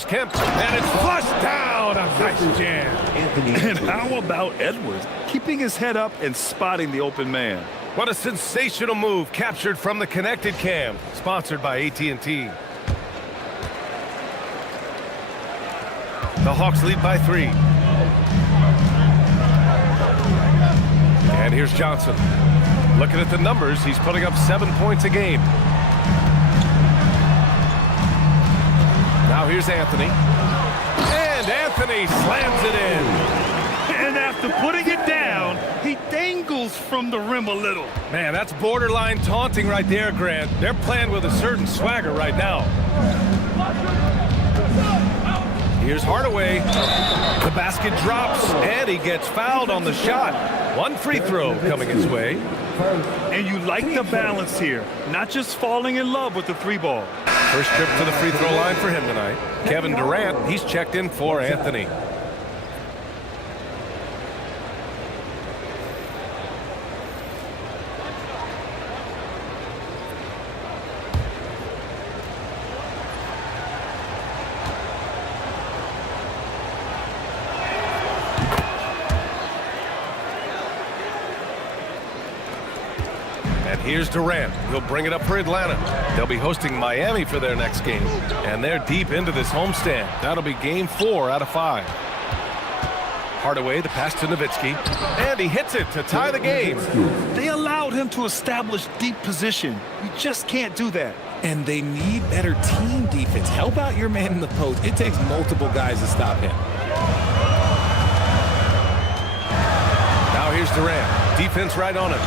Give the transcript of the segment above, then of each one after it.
Here's Kemp, and it's flushed down. A nice jam. And how about Edwards? Keeping his head up and spotting the open man. What a sensational move captured from the connected cam. Sponsored by AT&T. The Hawks lead by 3. And here's Johnson. Looking at the numbers, he's putting up 7 points a game. Now here's Anthony. And Anthony slams it in. And after putting it down, he dangles from the rim a little. Man, that's borderline taunting right there, Grant. They're playing with a certain swagger right now. Here's Hardaway. The basket drops, and he gets fouled on the shot. 1 free throw coming his way. And you like the balance here, not just falling in love with the 3-ball. First trip to the free throw line for him tonight. Kevin Durant, he's checked in for Anthony. And here's Durant. He'll bring it up for Atlanta. They'll be hosting Miami for their next game. And they're deep into this homestand. That'll be game 4 out of 5. Hardaway, the pass to Nowitzki. And he hits it to tie the game. They allowed him to establish deep position. You just can't do that. And they need better team defense. Help out your man in the post. It takes multiple guys to stop him. Now here's Durant. Defense right on him.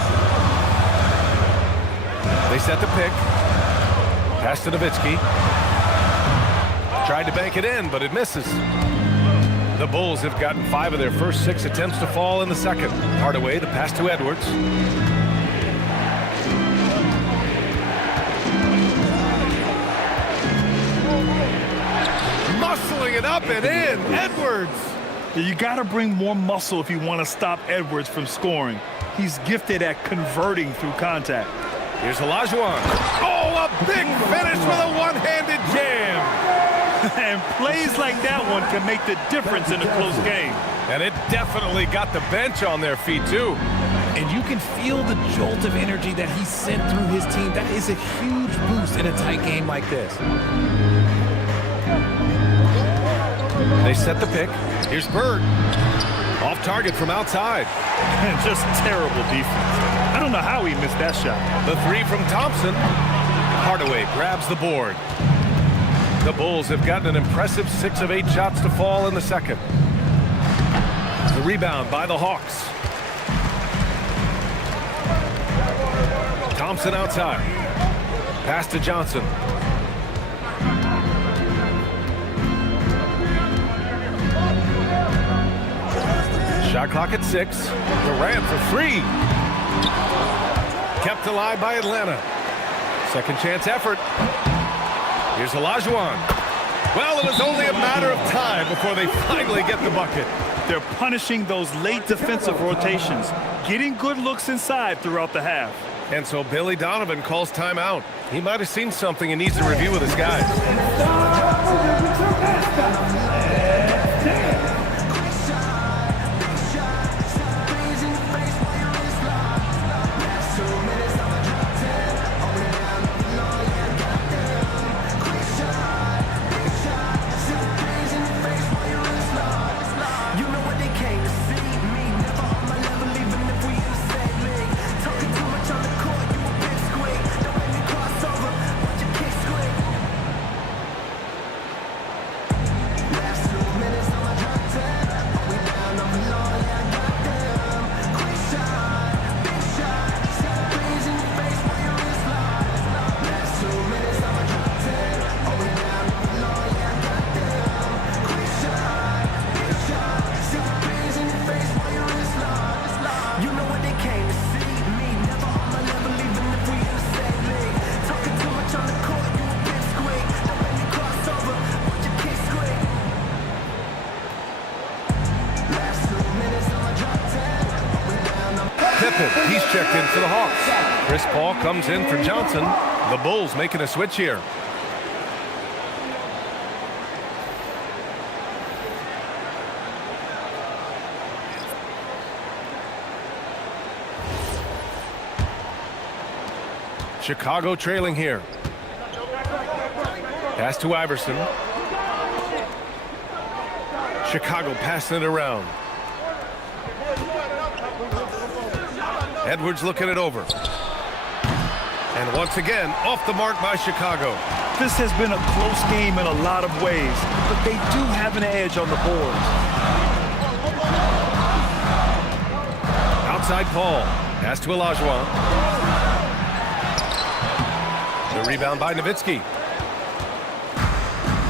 They set the pick. Pass to Nowitzki. Tried to bank it in, but it misses. The Bulls have gotten 5 of their first 6 attempts to fall in the second. Hardaway, the pass to Edwards. Muscling it up and in. Edwards. You got to bring more muscle if you want to stop Edwards from scoring. He's gifted at converting through contact. Here's Olajuwon. Oh, a big finish with a one-handed jam. And plays like that one can make the difference in a close game. And it definitely got the bench on their feet, too. And you can feel the jolt of energy that he sent through his team. That is a huge boost in a tight game like this. They set the pick. Here's Bird. Off target from outside. And just terrible defense. I don't know how he missed that shot. The 3 from Thompson. Hardaway grabs the board. The Bulls have gotten an impressive 6 of 8 shots to fall in the second. The rebound by the Hawks. Thompson outside. Pass to Johnson. Shot clock at 6. Durant for 3. Kept alive by Atlanta. Second chance effort. Here's Olajuwon. Well, it was only a matter of time before they finally get the bucket. They're punishing those late defensive rotations, getting good looks inside throughout the half. And so Billy Donovan calls timeout. He might have seen something and needs to review with his guys. He's checked in for the Hawks. Chris Paul comes in for Johnson. The Bulls making a switch here. Chicago trailing here. Pass to Iverson. Chicago passing it around. Edwards looking it over. And once again, off the mark by Chicago. This has been a close game in a lot of ways, but they do have an edge on the boards. Outside Paul. Pass to Olajuwon. The rebound by Nowitzki.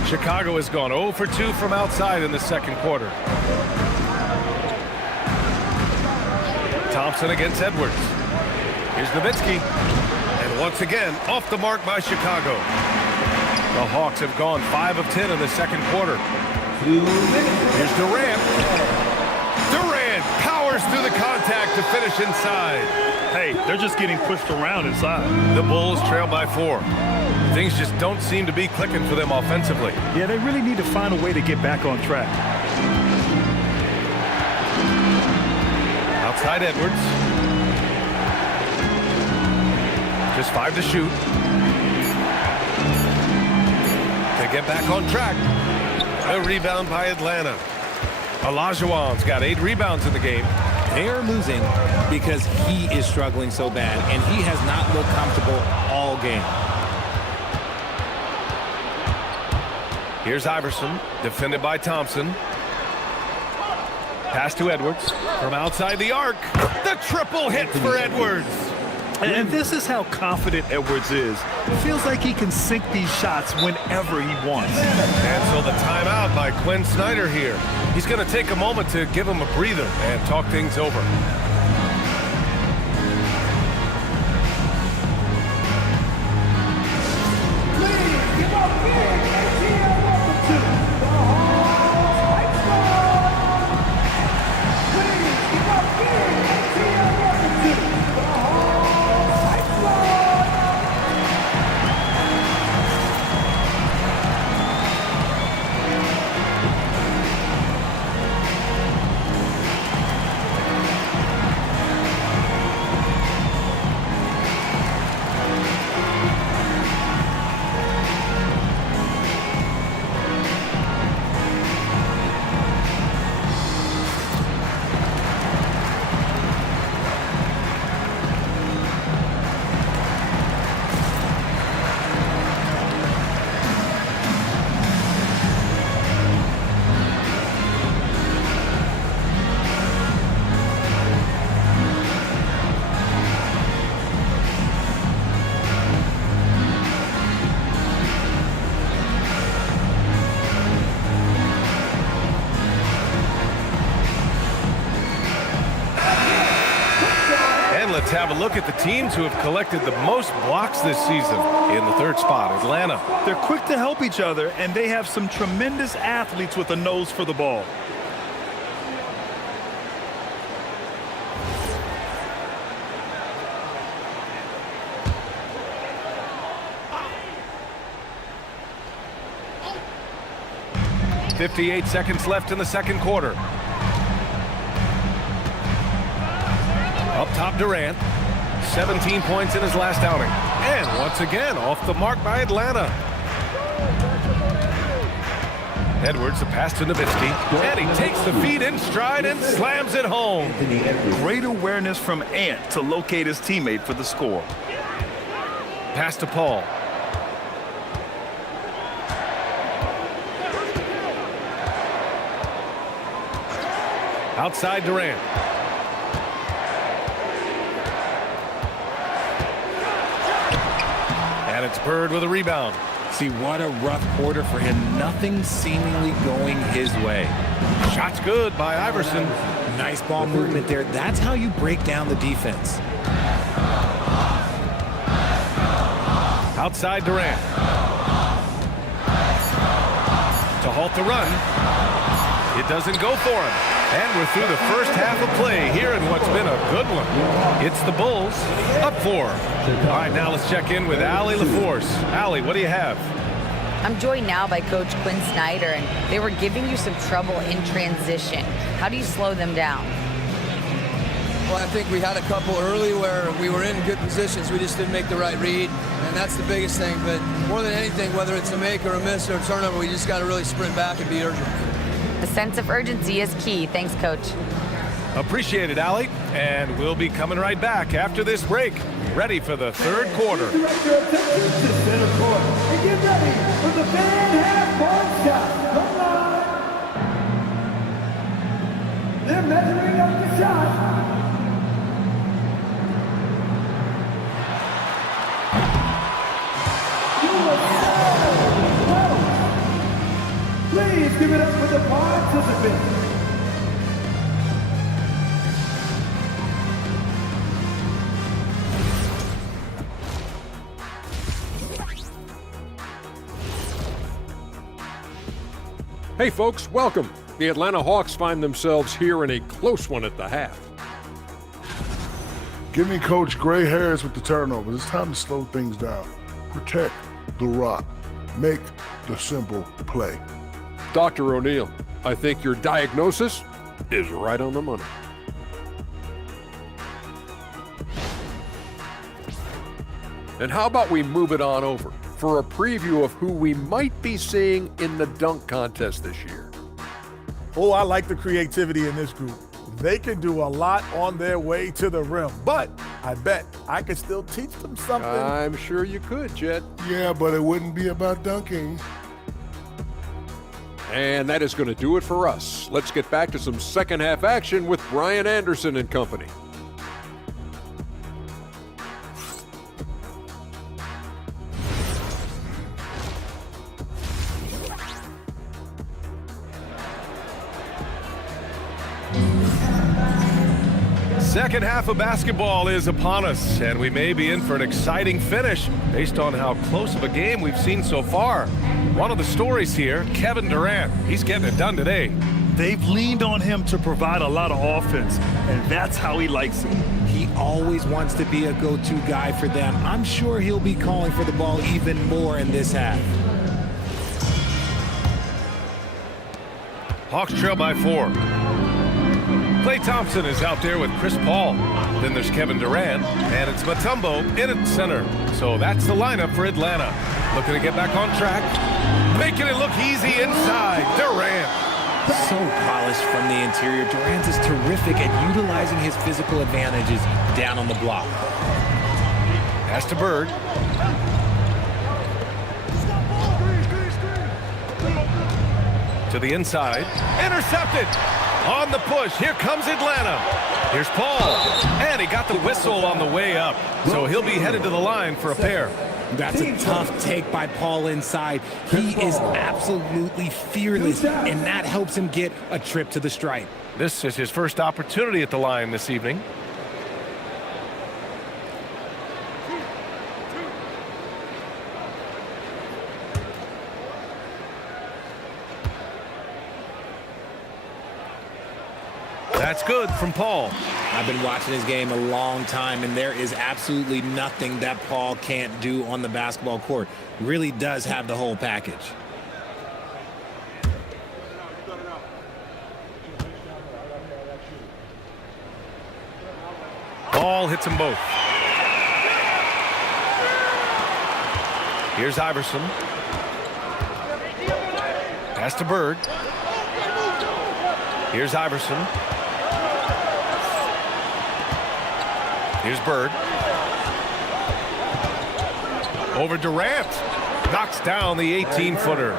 Chicago has gone 0 for 2 from outside in the second quarter. Thompson against Edwards. Here's Nowitzki. And once again, off the mark by Chicago. The Hawks have gone 5 of 10 in the second quarter. Here's Durant. Durant powers through the contact to finish inside. Hey, they're just getting pushed around inside. The Bulls trail by 4. Things just don't seem to be clicking for them offensively. Yeah, they really need to find a way to get back on track. Outside Edwards. Just 5 to shoot. To get back on track. A rebound by Atlanta. Olajuwon's got 8 rebounds in the game. They're losing because he is struggling so bad, and he has not looked comfortable all game. Here's Iverson, defended by Thompson. Pass to Edwards from outside the arc. The triple hit for Edwards. And this is how confident Edwards is. It feels like he can sink these shots whenever he wants. And so the timeout by Quinn Snyder here. He's going to take a moment to give him a breather and talk things over. Let's have a look at the teams who have collected the most blocks this season. In the third spot, Atlanta. They're quick to help each other, and they have some tremendous athletes with a nose for the ball. .58 seconds left in the second quarter. Up top, Durant. 17 points in his last outing. And once again, off the mark by Atlanta. Edwards, a pass to Nowitzki. And he takes the feed in stride and slams it home. Great awareness from Ant to locate his teammate for the score. Pass to Paul. Outside Durant. And it's Bird with a rebound. See, what a rough quarter for him. Nothing seemingly going his way. Shot's good by Iverson. Nice ball movement there. That's how you break down the defense. Outside Durant. To halt the run. It doesn't go for him. And we're through the first half of play here in what's been a good one. It's the Bulls up 4. All right, now let's check in with Allie LaForce. Allie, what do you have? I'm joined now by Coach Quinn Snyder, and they were giving you some trouble in transition. How do you slow them down? Well, I think we had a couple early where we were in good positions. We just didn't make the right read, and that's the biggest thing. But more than anything, whether it's a make or a miss or a turnover, we just got to really sprint back and be urgent. The sense of urgency is key. Thanks, Coach. Appreciate it, Allie. And we'll be coming right back after this break. Ready for the third quarter. Direct your attention to center court and get ready for the fan half-court shot. Come on. They're measuring up the shot. Please give it up for the participants. Hey folks, welcome. The Atlanta Hawks find themselves here in a close one at the half. Give me Coach Gray Harris with the turnovers. It's time to slow things down. Protect the rock. Make the simple play. Dr. O'Neal, I think your diagnosis is right on the money. And how about we move it on over for a preview of who we might be seeing in the dunk contest this year. Oh, I like the creativity in this group. They can do a lot on their way to the rim, but I bet I could still teach them something. I'm sure you could, Jed. Yeah, but it wouldn't be about dunking. And that is going to do it for us. Let's get back to some second half action with Brian Anderson and company. Second half of basketball is upon us, and we may be in for an exciting finish based on how close of a game we've seen so far. One of the stories here, Kevin Durant. He's getting it done today. They've leaned on him to provide a lot of offense, and that's how he likes it. He always wants to be a go-to guy for them. I'm sure he'll be calling for the ball even more in this half. Hawks trail by 4. Klay Thompson is out there with Chris Paul. Then there's Kevin Durant, and it's Mutombo in at center. So that's the lineup for Atlanta. Looking to get back on track. Making it look easy inside. Durant. So polished from the interior. Durant is terrific at utilizing his physical advantages down on the block. Pass to Bird. To the inside. Intercepted. On the push, here comes Atlanta. Here's Paul, and he got the whistle on the way up. So he'll be headed to the line for a pair. That's a tough take by Paul inside. He is absolutely fearless, and that helps him get a trip to the stripe. This is his first opportunity at the line this evening. That's good from Paul. I've been watching his game a long time, and there is absolutely nothing that Paul can't do on the basketball court. Really does have the whole package. Ball hits them both. Here's Iverson. Pass to Bird. Here's Iverson. Here's Bird. Over Durant. Knocks down the 18-footer.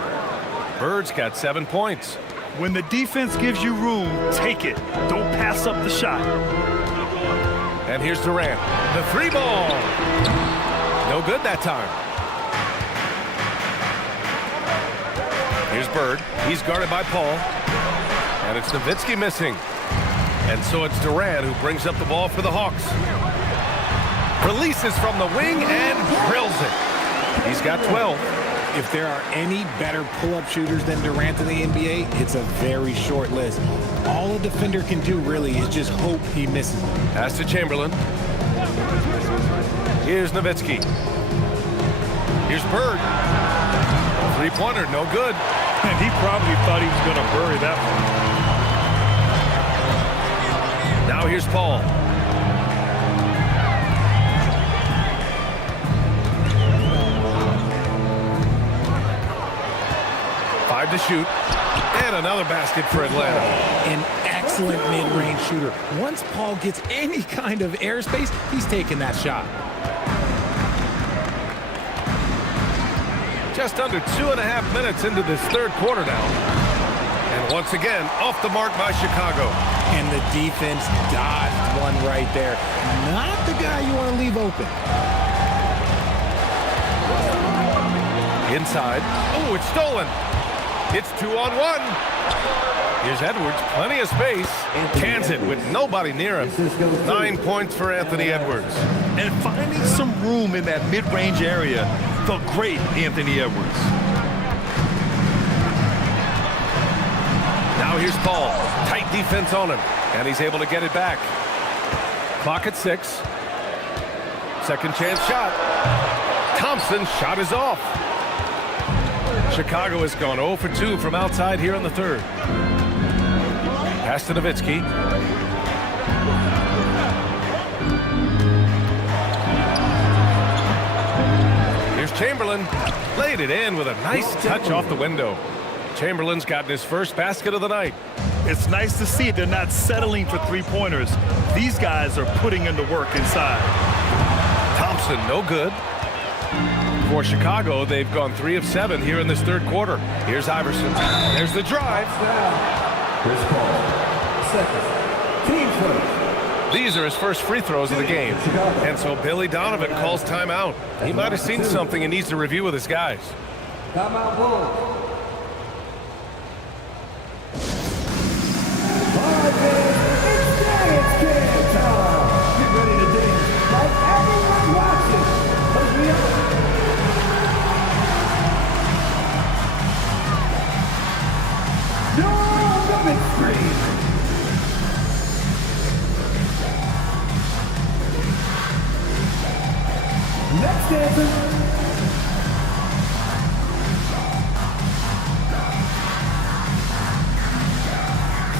Bird's got 7 points. When the defense gives you room, take it. Don't pass up the shot. And here's Durant. The 3 ball. No good that time. Here's Bird. He's guarded by Paul. And it's Nowitzki missing. And so it's Durant who brings up the ball for the Hawks. Releases from the wing and drills it. He's got 12. If there are any better pull-up shooters than Durant in the NBA, it's a very short list. All a defender can do really is just hope he misses it. Pass to Chamberlain. Here's Nowitzki. Here's Bird. Three-pointer, no good. And he probably thought he was going to bury that one. Now here's Paul. Tried to shoot. And another basket for Atlanta. An excellent mid-range shooter. Once Paul gets any kind of airspace, he's taking that shot. Just under 2.5 minutes into this third quarter now. And once again, off the mark by Chicago. And the defense dodged one right there. Not the guy you want to leave open. Inside. Oh, it's stolen. It's 2-on-1. Here's Edwards, plenty of space. Cans it with nobody near him. 9 points for Anthony Edwards. And finding some room in that mid-range area, the great Anthony Edwards. Now here's Paul. Tight defense on him. And he's able to get it back. Clock at 6. Second chance shot. Thompson's shot is off. Chicago has gone 0 for 2 from outside here in the third. Pass to Nowitzki. Here's Chamberlain. Laid it in with a nice touch off the window. Chamberlain's gotten his first basket of the night. It's nice to see they're not settling for three-pointers. These guys are putting in the work inside. Thompson, no good. For Chicago, they've gone 3 of 7 here in this third quarter. Here's Iverson. There's the drive. Chris Paul. Second. Team first. These are his first free throws of the game. And so Billy Donovan calls timeout. He might have seen something and needs to review with his guys. Timeout Bulls. 5 minutes. It's game time. Get ready to dance like everyone watching. As we are. No, the big screen. Next dancer.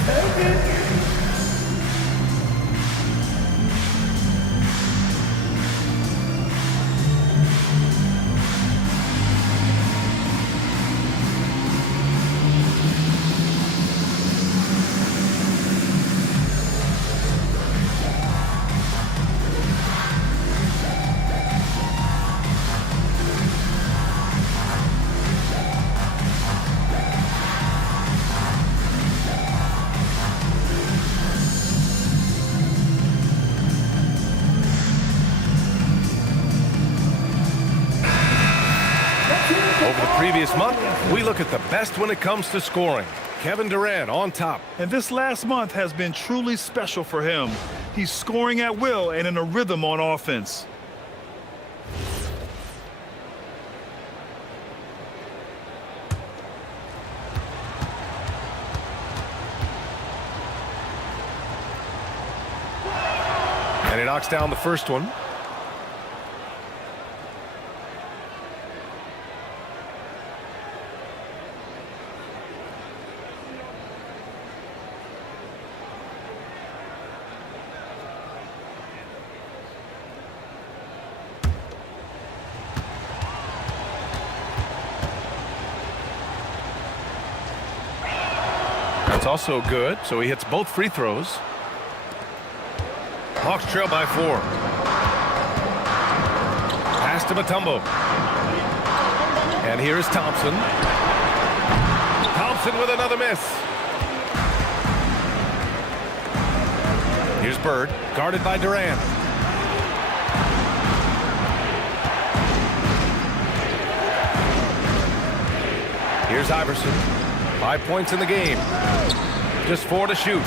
Take it. Over the previous month, we look at the best when it comes to scoring. Kevin Durant on top. And this last month has been truly special for him. He's scoring at will and in a rhythm on offense. And he knocks down the first one. That's also good, so he hits both free throws. Hawks trail by 4. Pass to Mutombo. And here's Thompson. Thompson with another miss. Here's Bird, guarded by Durant. Here's Iverson. 5 points in the game. Just 4 to shoot.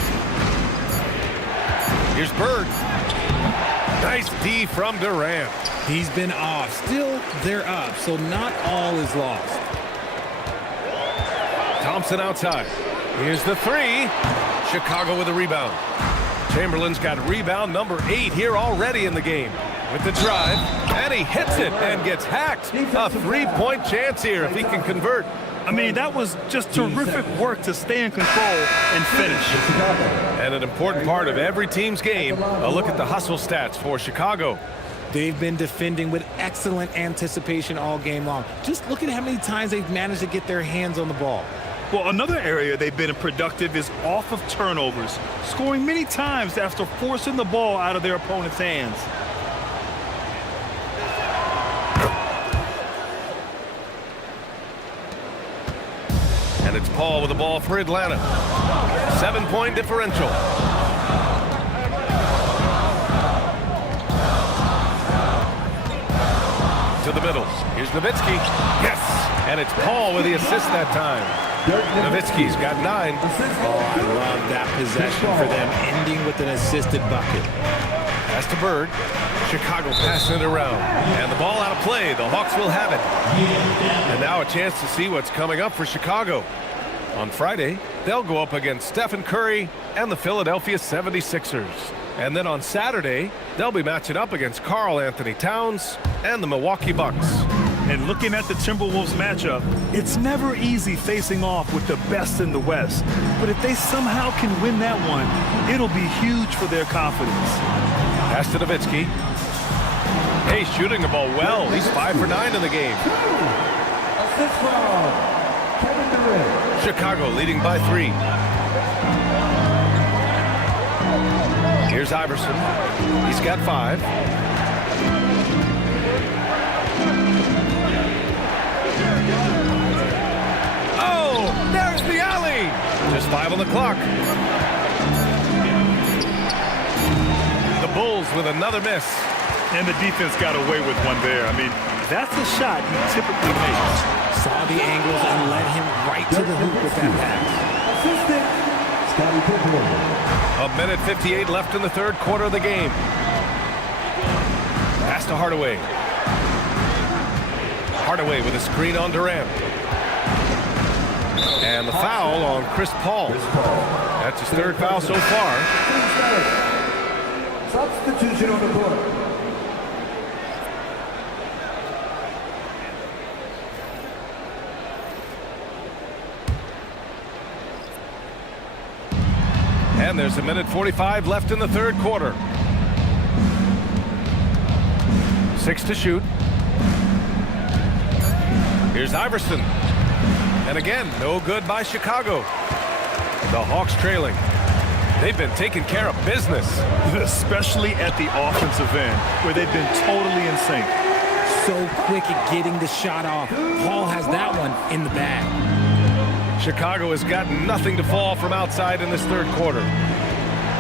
Here's Bird. Nice D from Durant. He's been off. Still, they're up, so not all is lost. Thompson outside. Here's the 3. Chicago with a rebound. Chamberlain's got rebound number 8 here already in the game. With the drive, and he hits it and gets hacked. A 3-point chance here if he can convert. I mean, that was just terrific work to stay in control and finish. And an important part of every team's game, a look at the hustle stats for Chicago. They've been defending with excellent anticipation all game long. Just look at how many times they've managed to get their hands on the ball. Well, another area they've been productive is off of turnovers, scoring many times after forcing the ball out of their opponent's hands. And it's Paul with the ball for Atlanta. 7-point differential. To the middle. Here's Nowitzki. Yes! And it's Paul with the assist that time. Nowitzki's got 9. Oh, I love that possession for them, ending with an assisted bucket. Pass to Bird. Chicago passing it around. And the ball out of play. The Hawks will have it. And now a chance to see what's coming up for Chicago. On Friday, they'll go up against Stephen Curry and the Philadelphia 76ers. And then on Saturday, they'll be matching up against Karl Anthony Towns and the Milwaukee Bucks. And looking at the Timberwolves matchup, it's never easy facing off with the best in the West. But if they somehow can win that one, it'll be huge for their confidence. Pass to Nowitzki. Hey, shooting the ball well. He's 5 for 9 in the game. Assist from Kevin Durant. Chicago leading by 3. Here's Iverson. He's got 5. Oh, there's the alley. Just 5 on the clock. The Bulls with another miss. And the defense got away with one there. I mean, that's a shot he typically makes. Saw the angles and led him right to the hoop with that pass. Assistant, Scottie Pippen. 1:58 left in the third quarter of the game. Pass to Hardaway. Hardaway with a screen on Durant. And the foul on Chris Paul. That's his 3rd foul so far. Substitution on the court. And there's 1:45 left in the third quarter. 6 to shoot. Here's Iverson. And again, no good by Chicago. The Hawks trailing. They've been taking care of business. Especially at the offensive end, where they've been totally in sync. So quick at getting the shot off. Paul has that one in the bag. Chicago has got nothing to fall from outside in this third quarter.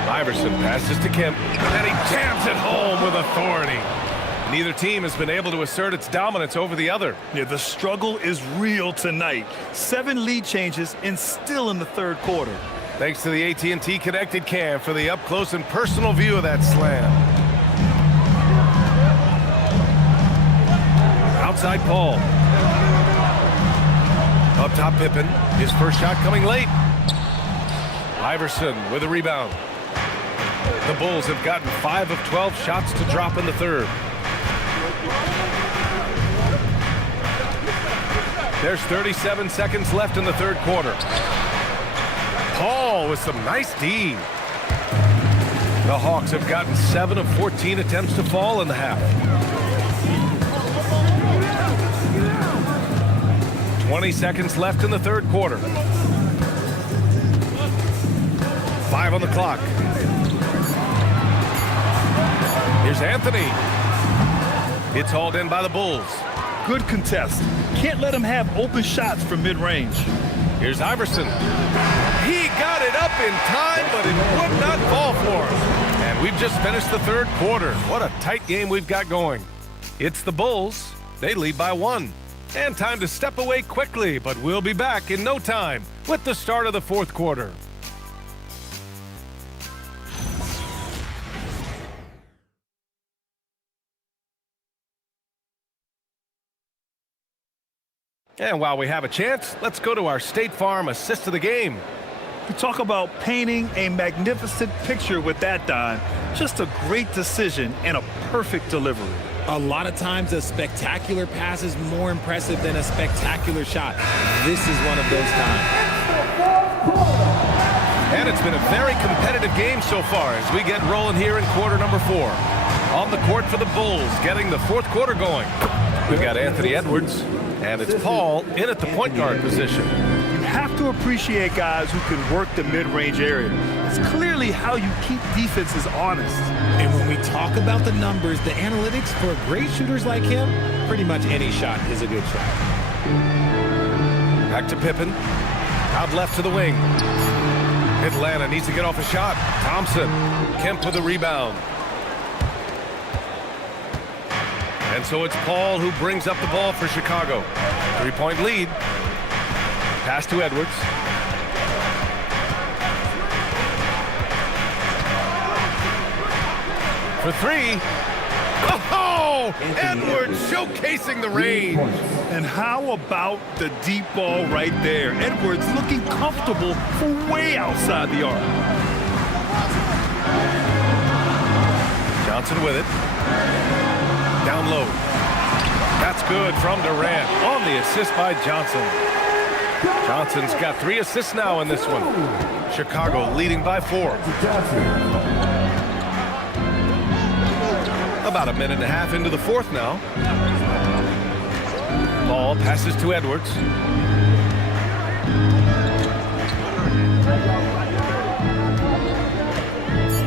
Iverson passes to Kemp, and he jams it home with authority. Neither team has been able to assert its dominance over the other. Yeah, the struggle is real tonight. 7 lead changes and still in the third quarter. Thanks to the AT&T Connected Cam for the up-close and personal view of that slam. Outside Paul. Up top Pippen. His first shot coming late. Iverson with a rebound. The Bulls have gotten 5 of 12 shots to drop in the third. There's 37 seconds left in the third quarter. Paul with some nice D. The Hawks have gotten 7 of 14 attempts to fall in the half. 20 seconds left in the third quarter. 5 on the clock. Here's Anthony. It's hauled in by the Bulls. Good contest. Can't let him have open shots from mid-range. Here's Iverson. He got it up in time, but it would not fall for him. And we've just finished the third quarter. What a tight game we've got going. It's the Bulls. They lead by 1. And time to step away quickly, but we'll be back in no time with the start of the fourth quarter. And while we have a chance, let's go to our State Farm assist of the game. You talk about painting a magnificent picture with that, Don. Just a great decision and a perfect delivery. A lot of times a spectacular pass is more impressive than a spectacular shot. This is one of those times. And it's been a very competitive game so far as we get rolling here in quarter number 4. On the court for the Bulls, getting the fourth quarter going. We've got Anthony Edwards, and it's Paul in at the point guard position. have to appreciate guys who can work the mid-range area. It's clearly how you keep defenses honest. And when we talk about the numbers, the analytics for great shooters like him, pretty much any shot is a good shot. Back to Pippen. Out left to the wing. Atlanta needs to get off a shot. Thompson. Kemp with the rebound. And so it's Paul who brings up the ball for Chicago. 3-point lead. Pass to Edwards. For three. Oh! Edwards showcasing the range. And how about the deep ball right there? Edwards looking comfortable from way outside the arc. Johnson with it. Down low. That's good from Durant on the assist by Johnson. Johnson's got 3 assists now in this one. Chicago leading by 4. About a minute and a half into the fourth now. Ball passes to Edwards.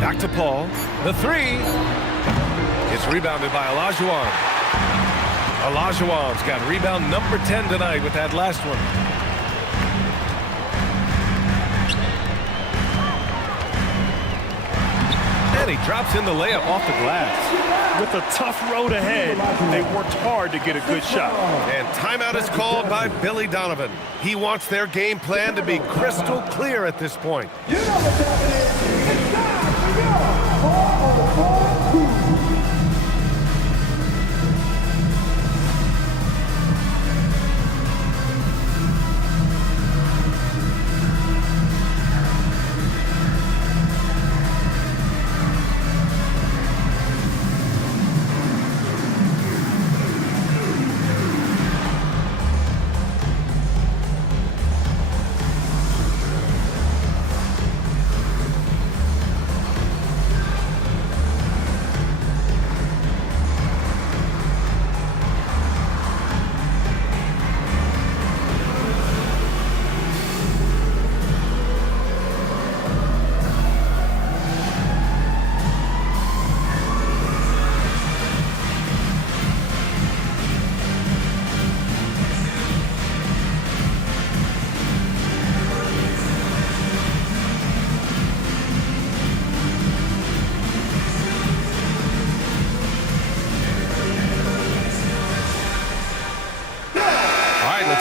Back to Paul. The 3. It's rebounded by Olajuwon. Olajuwon's got rebound number 10 tonight with that last one. And he drops in the layup off the glass. With a tough road ahead, they worked hard to get a good shot. And timeout is called by Billy Donovan. He wants their game plan to be crystal clear at this point. You know what time it is. It's time for your 4-on-4 crew.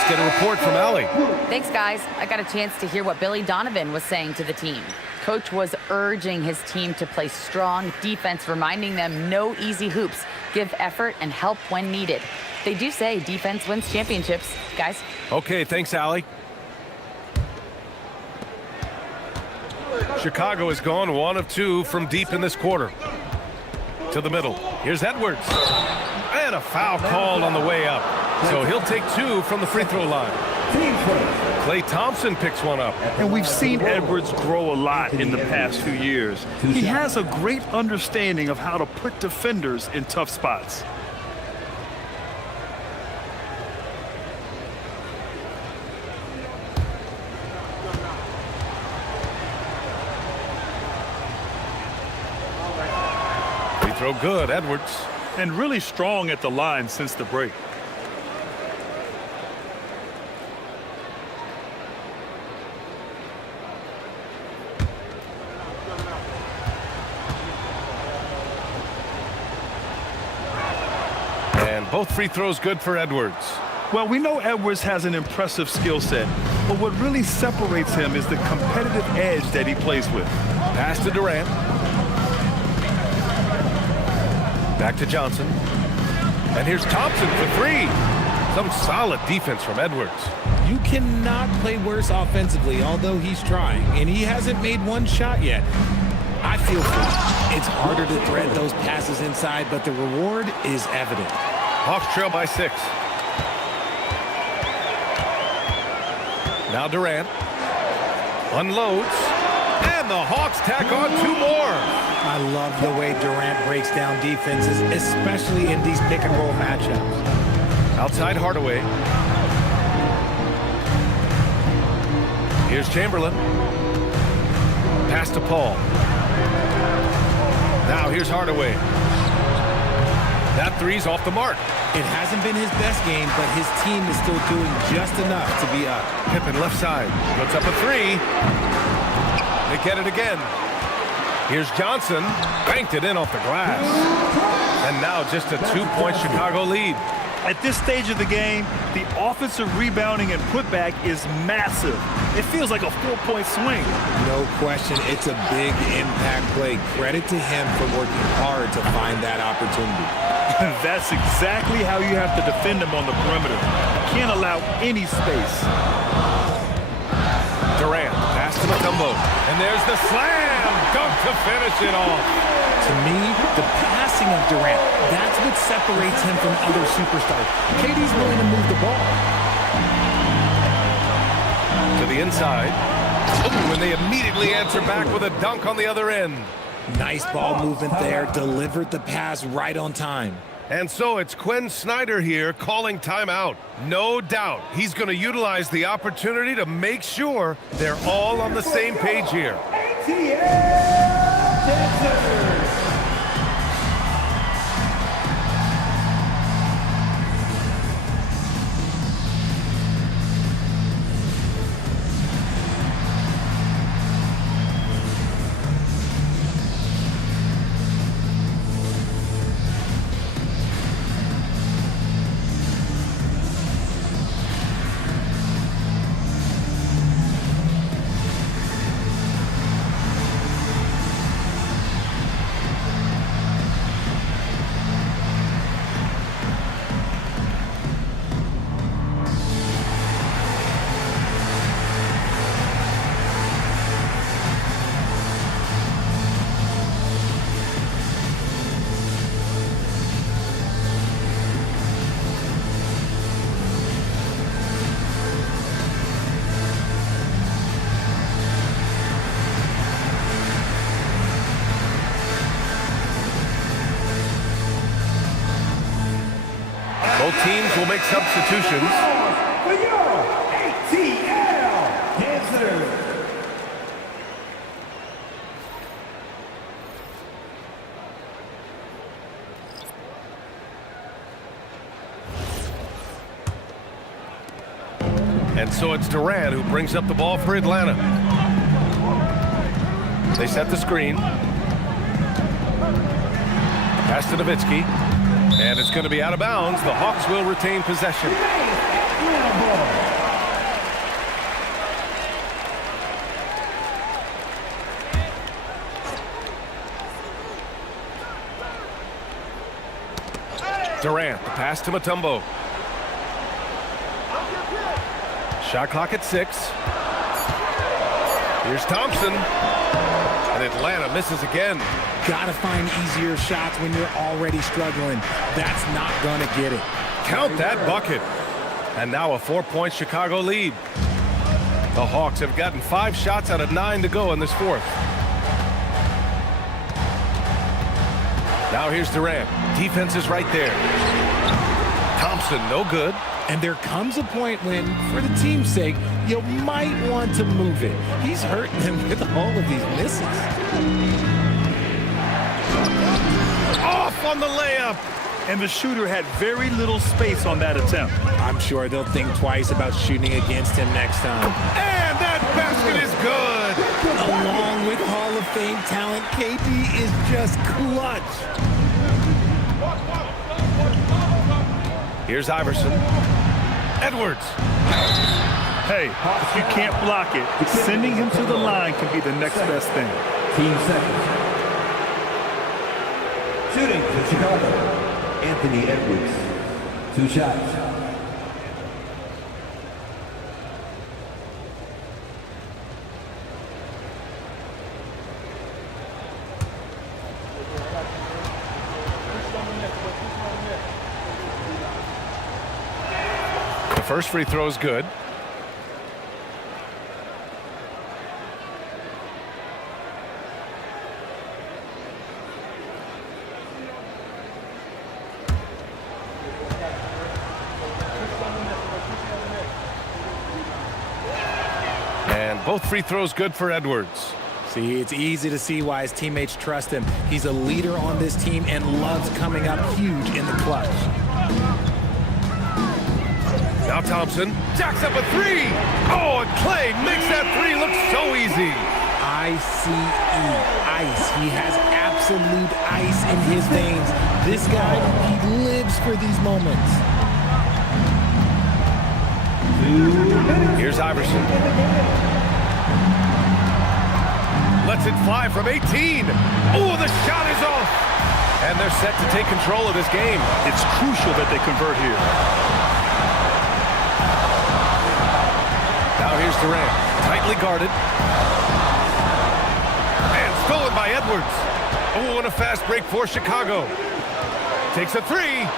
Get a report from Allie. Thanks, guys. I got a chance to hear what Billy Donovan was saying to the team. Coach was urging his team to play strong defense, reminding them no easy hoops, give effort, and help when needed. They do say defense wins championships, guys. Okay, thanks, Allie. Chicago has gone 1 of 2 from deep in this quarter. To the middle. Here's Edwards. And a foul called on the way up. So he'll take 2 from the free throw line. Klay Thompson picks one up. And we've seen Edwards grow a lot in the past few years. He has a great understanding of how to put defenders in tough spots. Free throw good, Edwards. And really strong at the line since the break. And both free throws good for Edwards. Well, we know Edwards has an impressive skill set, but what really separates him is the competitive edge that he plays with. Pass to Durant. Back to Johnson. And here's Thompson for 3. Some solid defense from Edwards. You cannot play worse offensively, although he's trying, and he hasn't made one shot yet. I feel for him. It's harder to thread those passes inside, but the reward is evident. Hawks trail by 6. Now Durant unloads, and the Hawks tack on 2 more. I love the way Durant breaks down defenses, especially in these pick-and-roll matchups. Outside Hardaway. Here's Chamberlain. Pass to Paul. Now here's Hardaway. That three's off the mark. It hasn't been his best game, but his team is still doing just enough to be up. Pippen left side. Puts up a three. They get it again. Here's Johnson. Banked it in off the glass. And now just a 2-point Chicago lead. At this stage of the game, the offensive rebounding and putback is massive. It feels like a 4-point swing. No question, it's a big impact play. Credit to him for working hard to find that opportunity. That's exactly how you have to defend him on the perimeter. You can't allow any space. Durant, pass to Mutombo. And there's the slam. Dunk to finish it off. To me, the passing of Durant, that's what separates him from other superstars. KD's willing to move the ball. To the inside. Ooh, and they immediately answer back with a dunk on the other end. Nice ball movement there. Delivered the pass right on time. And so it's Quinn Snyder here calling timeout. No doubt he's going to utilize the opportunity to make sure they're all on the same page here. Both teams will make substitutions. For your ATL Panthers. And so it's Durant who brings up the ball for Atlanta. They set the screen. Pass to Nowitzki. And it's going to be out of bounds. The Hawks will retain possession. Durant, the pass to Mutombo. Shot clock at 6. Here's Thompson. And Atlanta misses again. Gotta find easier shots when you're already struggling. That's not gonna get it. Count that bucket. And now a 4-point Chicago lead. The Hawks have gotten 5 shots out of 9 to go in this fourth. Now here's Durant. Defense is right there. Thompson, no good. And there comes a point when, for the team's sake, you might want to move it. He's hurting them with all of these misses. Off on the layup. And the shooter had very little space on that attempt. I'm sure they'll think twice about shooting against him next time. And that basket is good. Along with Hall of Fame talent, KD is just clutch. Here's Iverson. Edwards. Hey, if you can't block it, sending him to the line can be the next best thing. Team seconds. Shooting for Chicago, Anthony Edwards. 2 shots. The first free throw is good. Both free throws good for Edwards. See, it's easy to see why his teammates trust him. He's a leader on this team and loves coming up huge in the clutch. Now Thompson jacks up a three. Oh, and Clay makes that three look so easy. ICE, ice. He has absolute ice in his veins. This guy, he lives for these moments. Here's Iverson. Lets it fly from 18. Oh, the shot is off. And they're set to take control of this game. It's crucial that they convert here. Now here's Durant, tightly guarded. And stolen by Edwards. Oh, and a fast break for Chicago. Takes a three.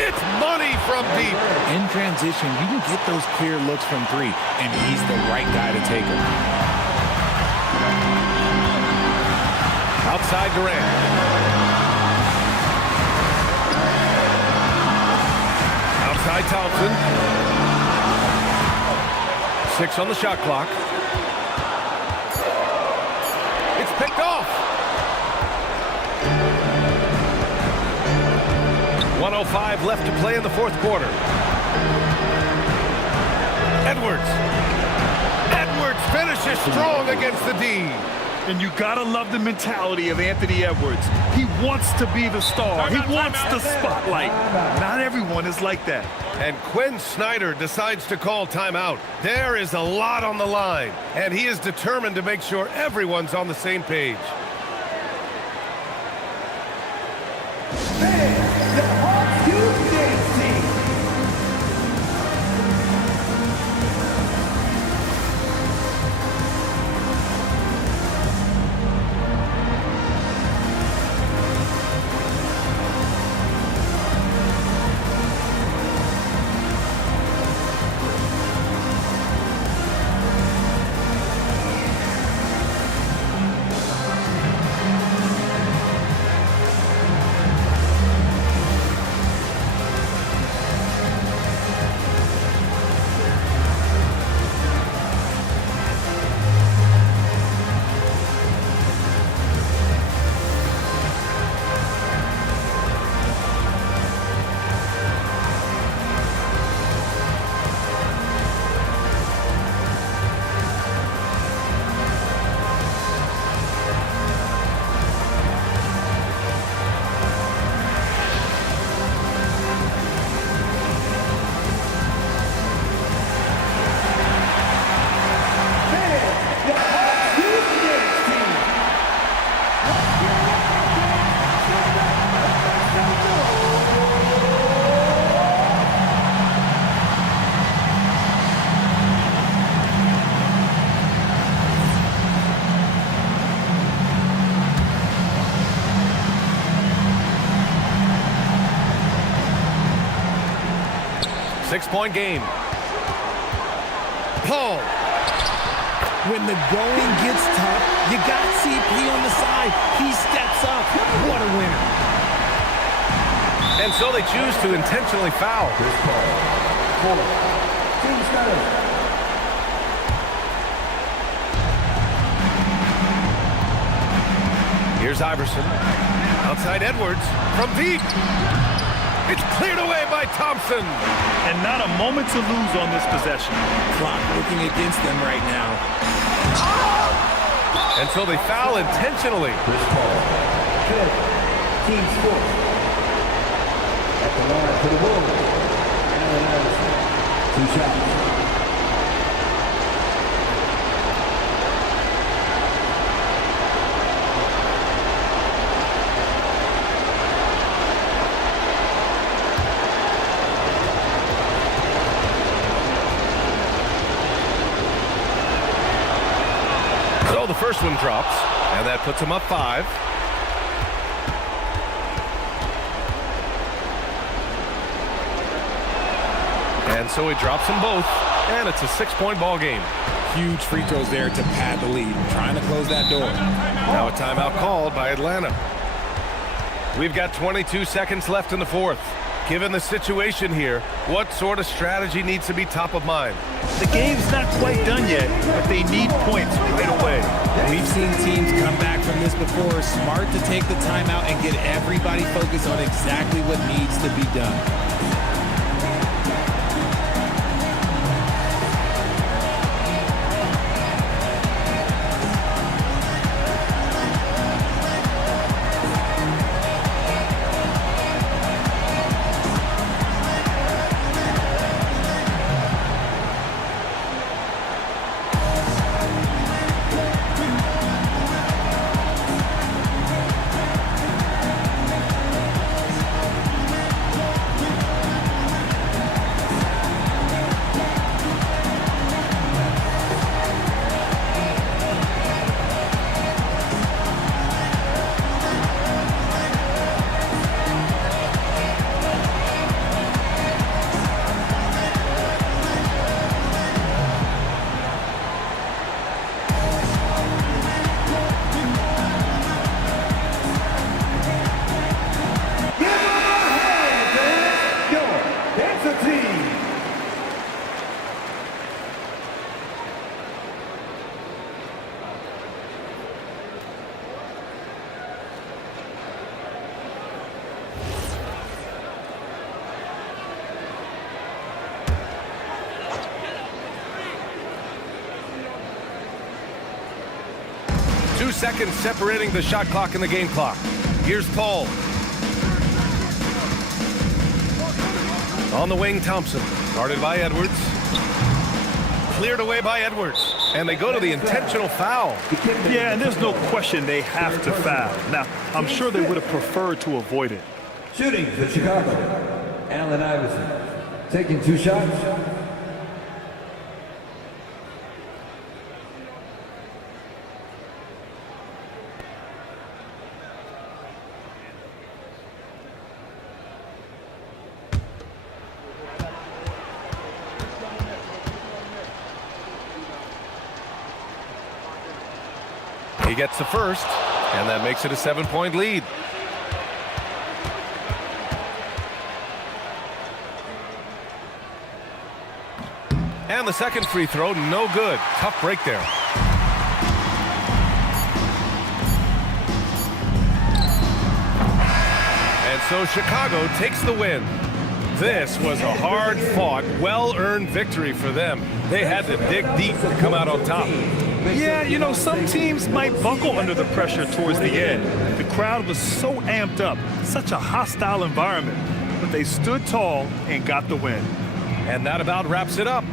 It's money from deep. In transition, you can get those clear looks from three, and he's the right guy to take them. Outside Durant. Outside Thompson. 6 on the shot clock. It's picked off. 1:05 left to play in the fourth quarter. Edwards. Edwards finishes strong against the D. And you gotta love the mentality of Anthony Edwards. He wants to be the star. He wants the spotlight. Not everyone is like that. And Quinn Snyder decides to call timeout. There is a lot on the line, and he is determined to make sure everyone's on the same page. The Hawks Youth Dance Team. Six-point game. Paul. When the going gets tough, you got CP on the side. He steps up. What a winner. And so they choose to intentionally foul. Here's Iverson. Outside Edwards from deep. It's cleared away by Thompson. And not a moment to lose on this possession. Clock working against them right now. And so they foul intentionally. Team sport. At the line for the Bulls. Allen Iverson. 2 shots. So the first one drops, and that puts him up 5. And so he drops them both, and it's a 6-point ball game. Huge free throws there to pad the lead, trying to close that door. Now a timeout called by Atlanta. We've got 22 seconds left in the fourth. Given the situation here, what sort of strategy needs to be top of mind? The game's not quite done yet, but they need points right away. We've seen teams come back from this before. Smart to take the timeout and get everybody focused on exactly what needs to be done. Seconds separating the shot clock and the game clock. Here's Paul. On the wing, Thompson. Guarded by Edwards. Cleared away by Edwards. And they go to the intentional foul. Yeah, and there's no question they have to foul. Now, I'm sure they would have preferred to avoid it. Shooting for Chicago, Allen Iverson. Taking 2 shots. He gets the first, and that makes it a 7-point lead. And the second free throw, no good. Tough break there. And so Chicago takes the win. This was a hard-fought, well-earned victory for them. They had to dig deep to come out on top. Yeah, you know, some teams might buckle under the pressure towards the end. The crowd was so amped up, such a hostile environment. But they stood tall and got the win. And that about wraps it up.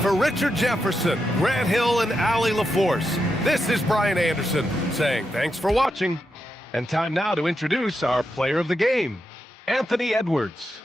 For Richard Jefferson, Grant Hill, and Allie LaForce, this is Brian Anderson saying thanks for watching. And time now to introduce our player of the game, Anthony Edwards.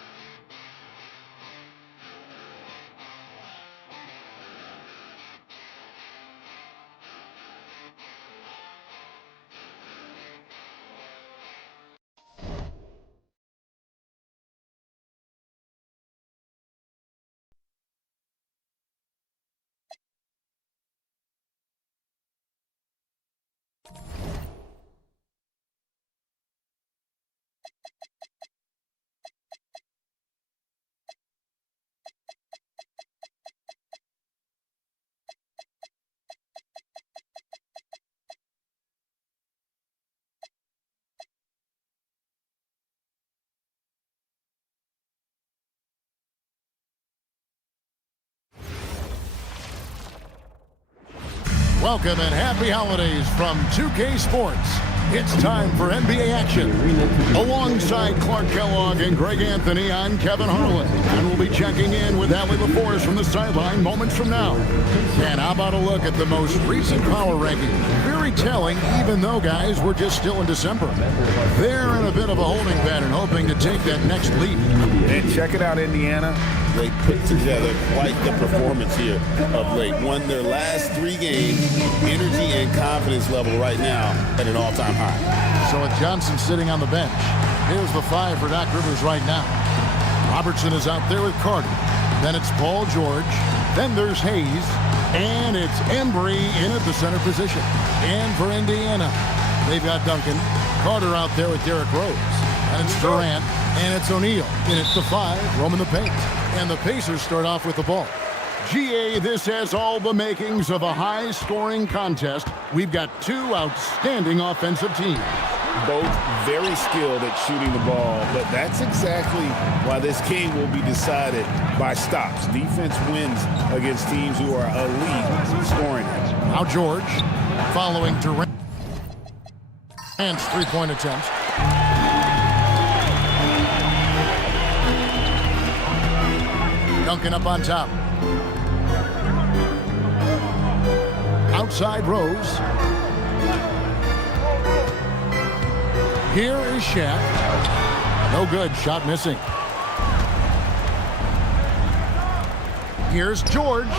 Welcome and happy holidays from 2K Sports. It's time for NBA action. Alongside Clark Kellogg and Greg Anthony, I'm Kevin Harlan. And we'll be checking in with Allie LaForce from the sideline moments from now. And how about a look at the most recent power ranking? Very telling, even though, guys, we're just still in December. They're in a bit of a holding pattern, hoping to take that next leap. And check it out, Indiana. They put together quite the performance here of late. Won their last 3 games. Energy and confidence level right now at an all-time high. So with Johnson sitting on the bench, here's the 5 for Doc Rivers right now. Robertson is out there with Carter. Then it's Paul George. Then there's Hayes. And it's Embry in at the center position. And for Indiana, they've got Duncan. Carter out there with Derrick Rose. And it's Durant. And it's O'Neal in at the 5, roaming the paint. And the Pacers start off with the ball. GA, this has all the makings of a high-scoring contest. We've got two outstanding offensive teams. Both very skilled at shooting the ball, but that's exactly why this game will be decided by stops. Defense wins against teams who are elite scoring. Now George, following Durant's three-point attempt. Duncan up on top. Outside Rose. Here is Shaq. No good. Shot missing. Here's George.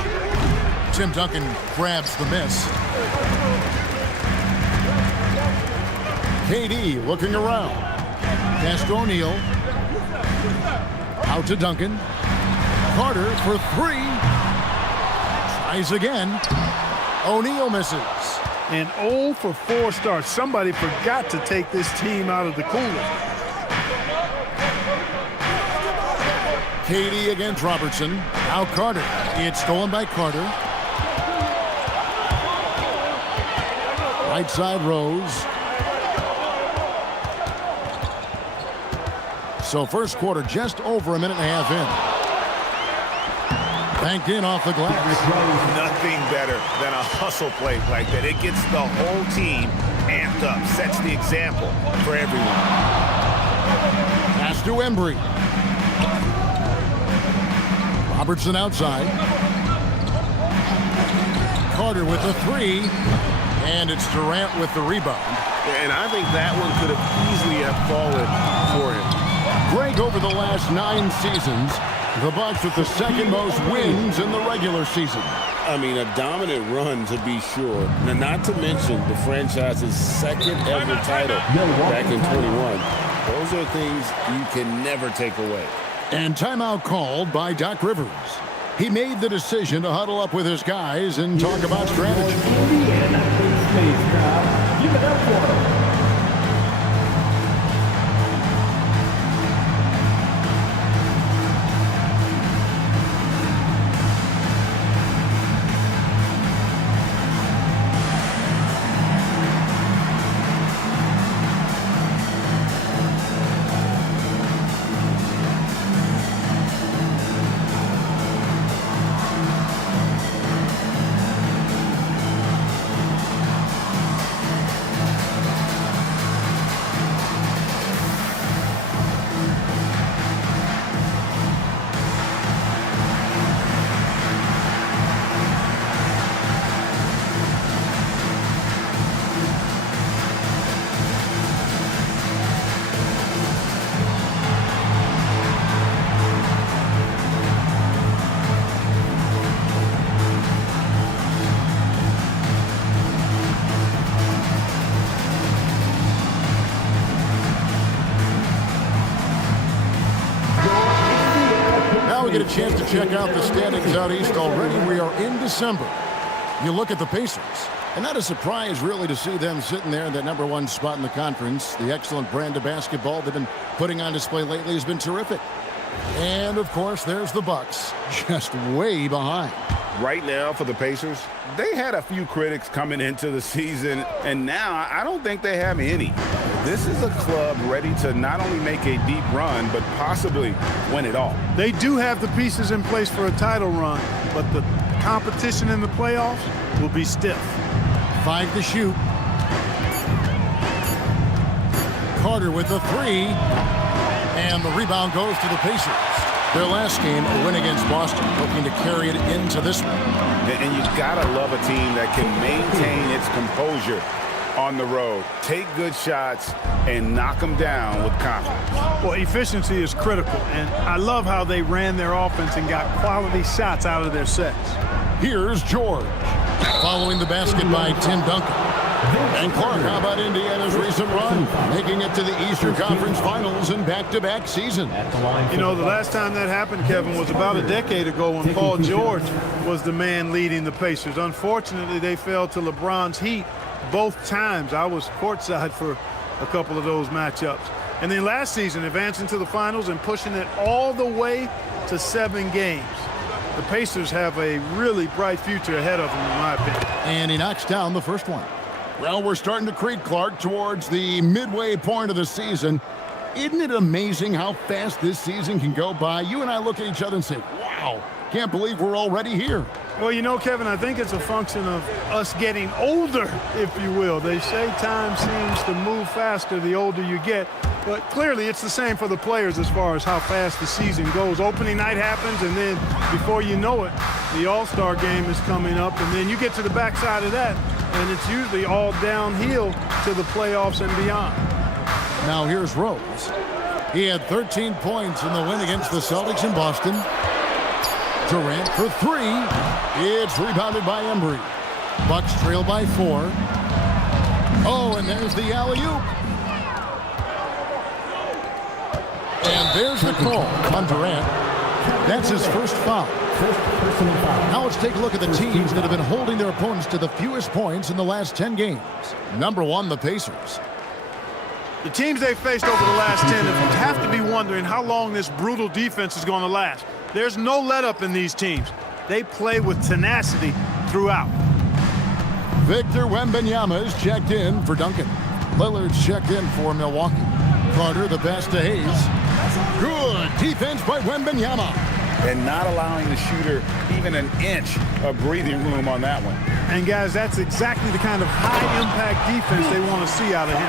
Tim Duncan grabs the miss. KD looking around. Pass to O'Neal. Out to Duncan. Carter for 3. Tries again. O'Neal misses. An 0 for 4 start. Somebody forgot to take this team out of the cooler. KD against Robertson. Now Carter. It's stolen by Carter. Right side Rose. So first quarter just over a minute and a half in. Banked in off the glass. Nothing better than a hustle play like that. It gets the whole team amped up, sets the example for everyone. Pass to Embry. Robertson outside. Carter with the 3. And it's Durant with the rebound. And I think that one could have easily have fallen for him. Greg, over the last 9 seasons, the Bucks with the second most wins in the regular season. I mean, a dominant run to be sure. Now, not to mention the franchise's second ever title back in 21. Those are things you can never take away. And timeout called by Doc Rivers. He made the decision to huddle up with his guys and talk about strategy. Give it up for him. Get a chance to check out the standings out east already. We are in December. You look at the Pacers, and not a surprise really to see them sitting there in that #1 spot in the conference. The excellent brand of basketball they've been putting on display lately has been terrific. And of course there's the Bucks, just way behind. Right now for the Pacers, they had a few critics coming into the season, and now I don't think they have any. This is a club ready to not only make a deep run, but possibly win it all. They do have the pieces in place for a title run, but the competition in the playoffs will be stiff. 5 to shoot. Carter with the 3. And the rebound goes to the Pacers. Their last game, a win against Boston, hoping to carry it into this one. And you gotta love a team that can maintain its composure on the road, take good shots, and knock them down with confidence. Well, efficiency is critical, and I love how they ran their offense and got quality shots out of their sets. Here's George, following the basket by Tim Duncan. And Clark, how about Indiana's recent run, making it to the Eastern Conference Finals in back-to-back seasons? You know, the last time that happened, Kevin, was about a decade ago when Paul George was the man leading the Pacers. Unfortunately, they fell to LeBron's Heat both times. I was courtside for a couple of those matchups. And then last season, advancing to the finals and pushing it all the way to 7 games. The Pacers have a really bright future ahead of them, in my opinion. And he knocks down the first one. Well, we're starting to creep, Clark, towards the midway point of the season. Isn't it amazing how fast this season can go by? You and I look at each other and say, wow, can't believe we're already here. Well, you know, Kevin, I think it's a function of us getting older, if you will. They say time seems to move faster the older you get. But clearly it's the same for the players as far as how fast the season goes. Opening night happens, and then before you know it, the All-Star game is coming up, and then you get to the backside of that, and it's usually all downhill to the playoffs and beyond. Now here's Rose. He had 13 points in the win against the Celtics in Boston. Durant for 3. It's rebounded by Embry. Bucks trail by 4. Oh, and there's the alley-oop. And there's the call on Durant. That's his first foul. Now let's take a look at the teams that have been holding their opponents to the fewest points in the last 10 games. Number 1, the Pacers. The teams they've faced over the last 10 have to be wondering how long this brutal defense is going to last. There's no let-up in these teams. They play with tenacity throughout. Victor Wembanyama is checked in for Duncan. Lillard's checked in for Milwaukee. Carter the pass to Hayes. Good defense by Wembanyama. And not allowing the shooter even an inch of breathing room on that one. And, guys, that's exactly the kind of high-impact defense they want to see out of him.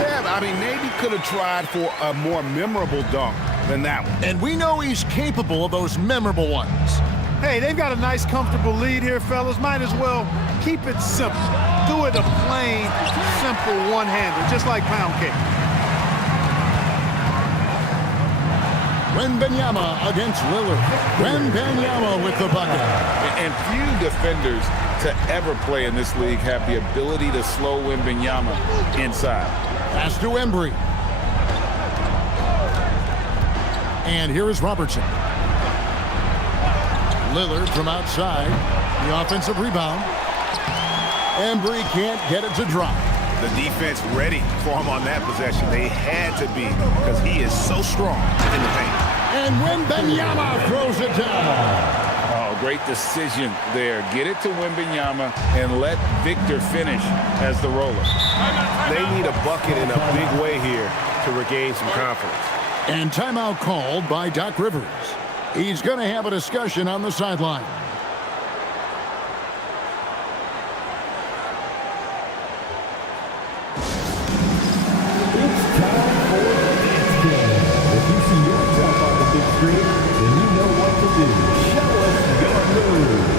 Yeah, I mean, maybe could have tried for a more memorable dunk than that one. And we know he's capable of those memorable ones. Hey, they've got a nice, comfortable lead here, fellas. Might as well keep it simple. Do it a plain, simple one-hander, just like pound cake. Wembanyama against Lillard. Wembanyama with the bucket. And few defenders to ever play in this league have the ability to slow Wembanyama inside. Pass to Embry. And here is Robertson. Lillard from outside. The offensive rebound. Embry can't get it to drop. The defense ready for him on that possession. They had to be because he is so strong in the paint. And Wembanyama throws it down. Oh, great decision there. Get it to Wembanyama and let Victor finish as the roller. They need a bucket in a big way here to regain some confidence. And timeout called by Doc Rivers. He's going to have a discussion on the sideline. Then you know what to do. Show us your moves.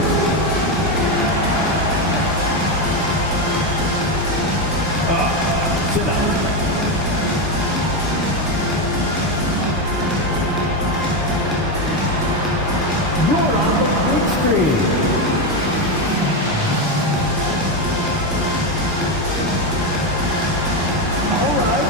Sit down. You're on the big screen. All right.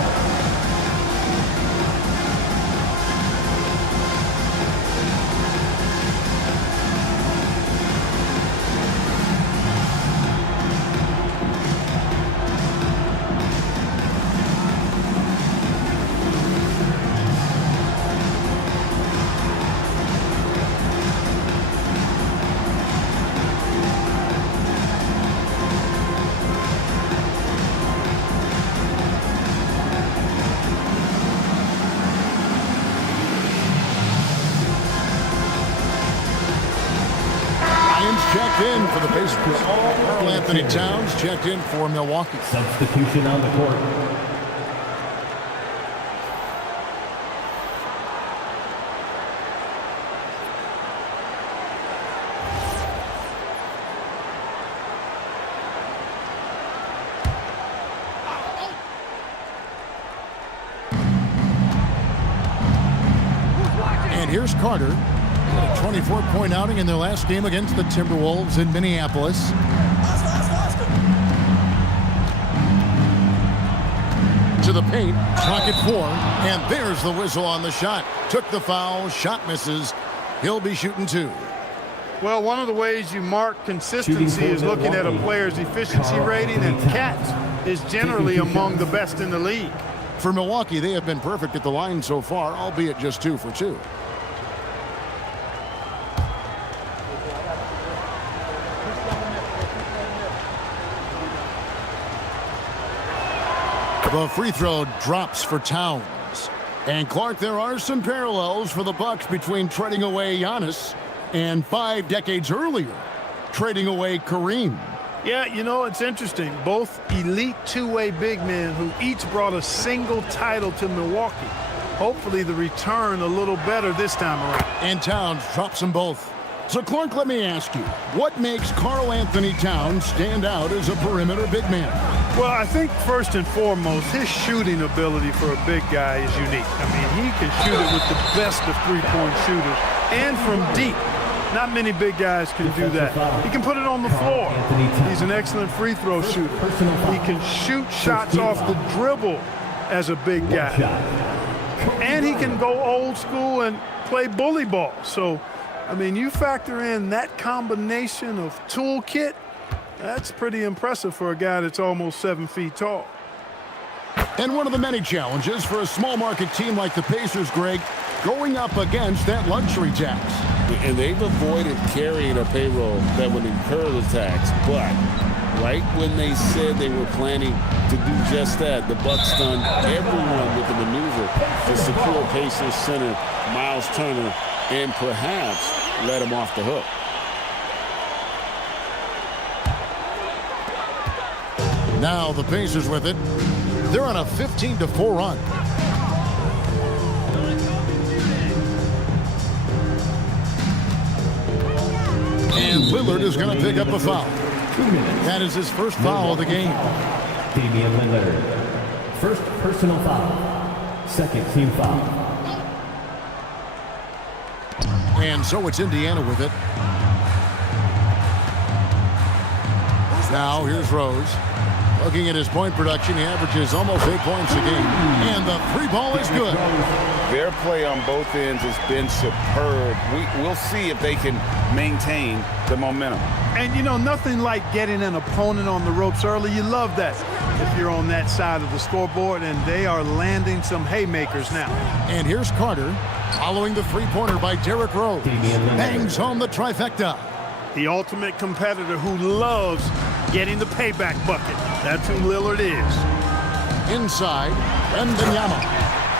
Checked in for the Pacers. Karl Anthony Towns checked in for Milwaukee. Substitution on the court. And here's Carter. A 24-point outing in their last game against the Timberwolves in Minneapolis. To the paint, pocket 4, and there's the whistle on the shot. Took the foul, shot misses. He'll be shooting 2. Well, one of the ways you mark consistency is looking at a player's efficiency rating, and Cat is generally among the best in the league. For Milwaukee, they have been perfect at the line so far, albeit just 2 for 2. The free throw drops for Towns. And Clark, there are some parallels for the Bucks between trading away Giannis and 5 decades earlier, trading away Kareem. Yeah, you know, it's interesting. Both elite two-way big men who each brought a single title to Milwaukee. Hopefully the return a little better this time around. And Towns drops them both. So, Clark, let me ask you, what makes Karl Anthony Towns stand out as a perimeter big man? Well, I think first and foremost, his shooting ability for a big guy is unique. I mean, he can shoot it with the best of three-point shooters and from deep. Not many big guys can do that. He can put it on the floor. He's an excellent free throw shooter. He can shoot shots off the dribble as a big guy. And he can go old school and play bully ball. So, I mean, you factor in that combination of toolkit, that's pretty impressive for a guy that's almost 7 feet tall. And one of the many challenges for a small market team like the Pacers, Greg, going up against that luxury tax. And they've avoided carrying a payroll that would incur the tax. But right when they said they were planning to do just that, the Bucks stunned everyone with the maneuver to secure Pacers center Miles Turner and perhaps let him off the hook. Now the Pacers with it. They're on a 15-4 run. And Lillard is going to pick up a foul. That is his first foul of the game. Damian Lillard. First personal foul. Second team foul. And so it's Indiana with it. Now here's Rose. Looking at his point production, he averages almost 8 points a game. And the free ball is good. Their play on both ends has been superb. We'll see if they can maintain the momentum. And, you know, nothing like getting an opponent on the ropes early. You love that if you're on that side of the scoreboard, and they are landing some haymakers now. And here's Carter following the three-pointer by Derrick Rose. Bangs home the trifecta. The ultimate competitor who loves getting the payback bucket. That's who Lillard is. Inside, Wembanyama.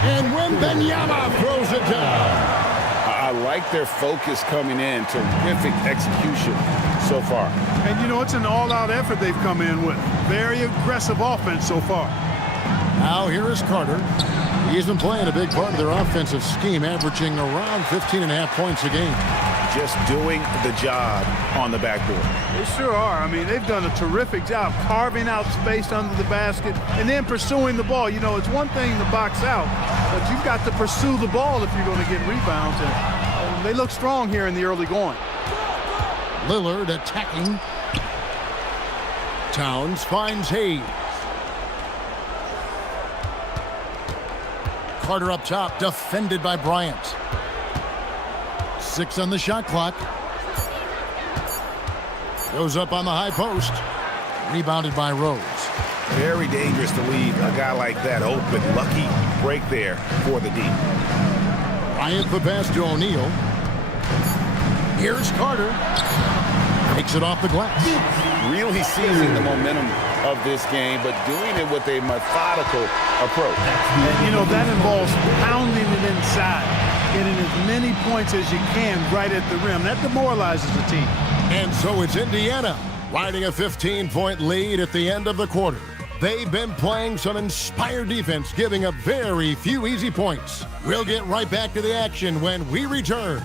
And Wembanyama throws it down. I like their focus coming in. Terrific execution so far. And, you know, it's an all-out effort they've come in with. Very aggressive offense so far. Now here is Carter. He's been playing a big part of their offensive scheme, averaging around 15.5 points a game. Just doing the job on the backboard. They sure are. I mean, they've done a terrific job carving out space under the basket and then pursuing the ball. You know, it's one thing to box out, but you've got to pursue the ball if you're going to get rebounds. And they look strong here in the early going. Lillard attacking. Towns finds Hayes. Carter up top, defended by Bryant. 6 on the shot clock. Goes up on the high post. Rebounded by Rose. Very dangerous to leave a guy like that open. Lucky break there for the D. Bryant the pass to O'Neal. Here's Carter. Takes it off the glass. Really seizing the momentum of this game, but doing it with a methodical approach. And, you know, that involves pounding it inside, getting as many points as you can right at the rim. That demoralizes the team. And so it's Indiana riding a 15-point lead at the end of the quarter. They've been playing some inspired defense, giving up very few easy points. We'll get right back to the action when we return.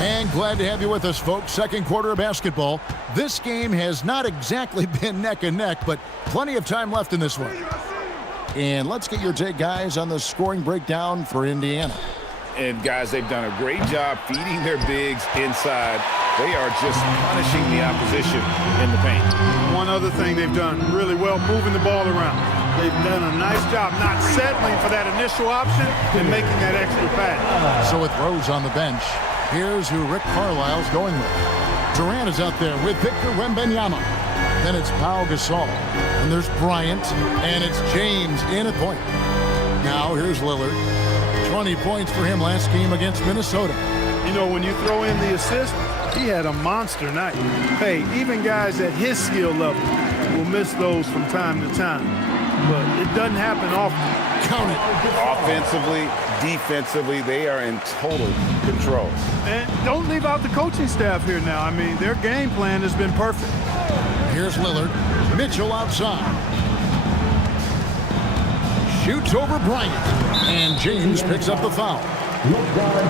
And glad to have you with us, folks. Second quarter of basketball. This game has not exactly been neck and neck, but plenty of time left in this one. And let's get your take, guys, on the scoring breakdown for Indiana. And, guys, they've done a great job feeding their bigs inside. They are just punishing the opposition in the paint. One other thing they've done really well, moving the ball around. They've done a nice job not settling for that initial option and making that extra pass. So with Rose on the bench, here's who Rick Carlisle's going with. Durant is out there with Victor Wembanyama. Then it's Pau Gasol. And there's Bryant. And it's James in at point. Now here's Lillard. 20 points for him last game against Minnesota. You know, when you throw in the assist, he had a monster night. Hey, even guys at his skill level will miss those from time to time. But it doesn't happen often. Count it. Offensively, defensively, they are in total control. And don't leave out the coaching staff here now. I mean, their game plan has been perfect. Here's Lillard. Mitchell outside. Shoots over Bryant. And James picks up the foul.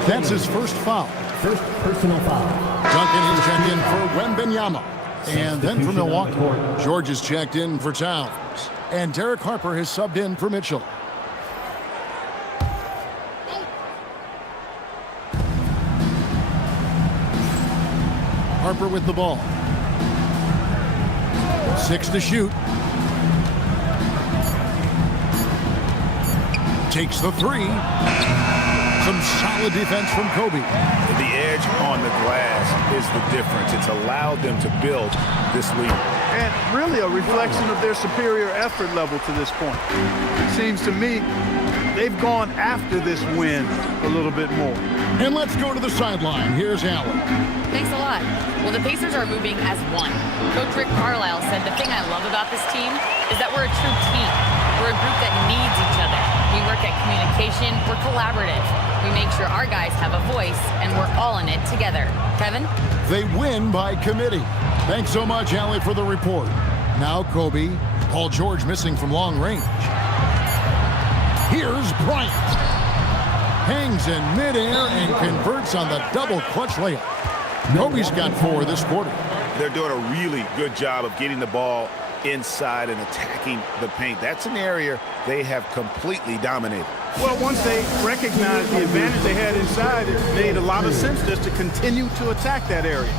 That's his first foul. First personal foul. Duncan is checked in for Wembanyama. And then for Milwaukee, George is checked in for Towns. And Derek Harper has subbed in for Mitchell. Harper with the ball. 6 to shoot. Takes the 3. Some solid defense from Kobe. The edge on the glass is the difference. It's allowed them to build this lead. And really a reflection of their superior effort level to this point. It seems to me they've gone after this win a little bit more. And let's go to the sideline. Here's Allen. Thanks a lot. Well, the Pacers are moving as one. Coach Rick Carlisle said the thing I love about this team is that we're a true team. We're a group that needs each other. We work at communication. We're collaborative. We make sure our guys have a voice, and we're all in it together. Kevin? They win by committee. Thanks so much, Allie, for the report. Now Kobe. Paul George missing from long range. Here's Bryant. Hangs in midair and converts on the double clutch layup. Kobe's got 4 this quarter. They're doing a really good job of getting the ball inside and attacking the paint. That's an area they have completely dominated. Well, once they recognized the advantage they had inside, it made a lot of sense just to continue to attack that area.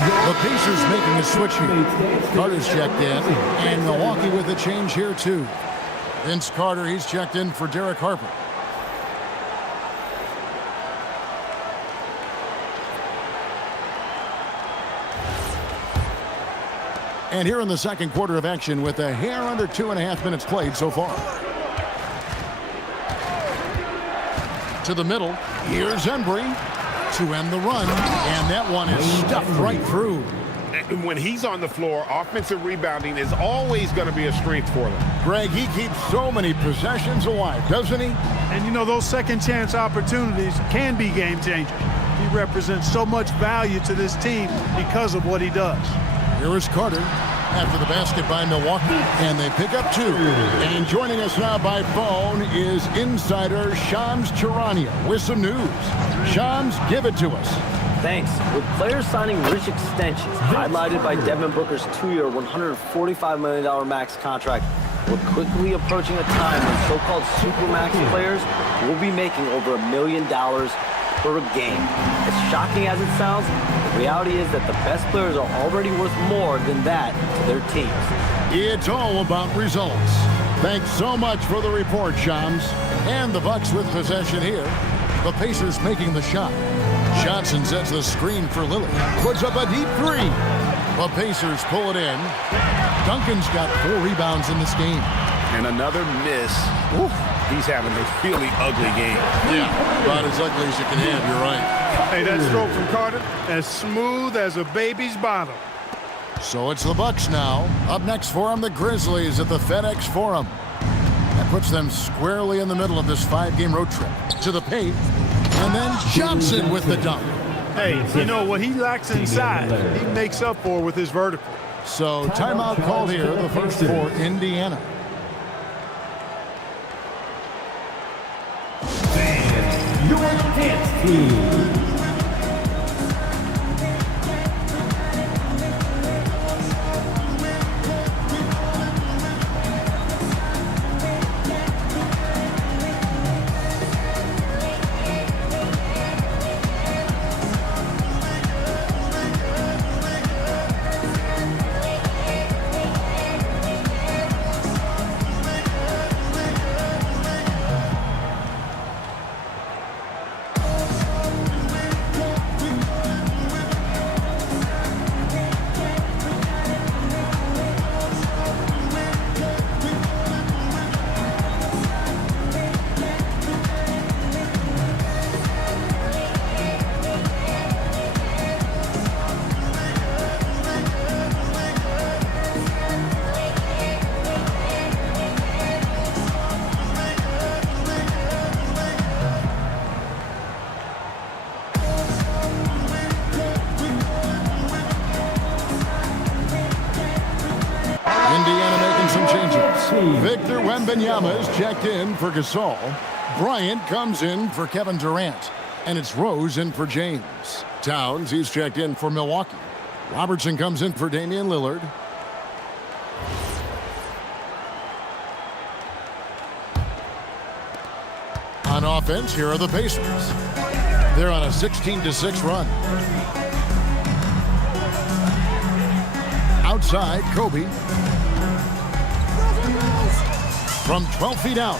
The Pacers making a switch here. Carter's checked in, and Milwaukee with a change here too. Vince Carter, he's checked in for Derek Harper. And here in the second quarter of action with a hair under 2.5 minutes played so far. To the middle, here's Embry to end the run, and that one is stuffed right through. When he's on the floor, offensive rebounding is always going to be a strength for them. Greg, he keeps so many possessions alive, doesn't he? And you know, those second chance opportunities can be game changers. He represents so much value to this team because of what he does. Here is Carter after the basket by Milwaukee, and they pick up 2. And joining us now by phone is insider Shams Charania with some news. Shams, give it to us. Thanks. With players signing rich extensions, highlighted by Devin Booker's 2-year, $145 million max contract, we're quickly approaching a time when so-called supermax players will be making over $1 million per game. As shocking as it sounds, the reality is that the best players are already worth more than that to their teams. It's all about results. Thanks so much for the report, Shams. And the Bucks with possession here. The Pacers making the shot. Johnson sets the screen for Lillard. Puts up a deep three. The Pacers pull it in. Duncan's got 4 rebounds in this game. And another miss. Oof, he's having a really ugly game. Yeah, about as ugly as you can have. You're right. Hey, that stroke from Carter, as smooth as a baby's bottom. So it's the Bucks now. Up next for them, the Grizzlies at the FedEx Forum. That puts them squarely in the middle of this 5-game road trip. To the paint. And then Johnson with the dunk. Hey, you know, what he lacks inside, he makes up for with his vertical. So timeout called here, the first for Indiana. Your dance team. Victor Wembanyama is checked in for Gasol. Bryant comes in for Kevin Durant. And it's Rose in for James. Towns, he's checked in for Milwaukee. Robertson comes in for Damian Lillard. On offense, here are the Pacers. They're on a 16-6 run. Outside, Kobe. From 12 feet out.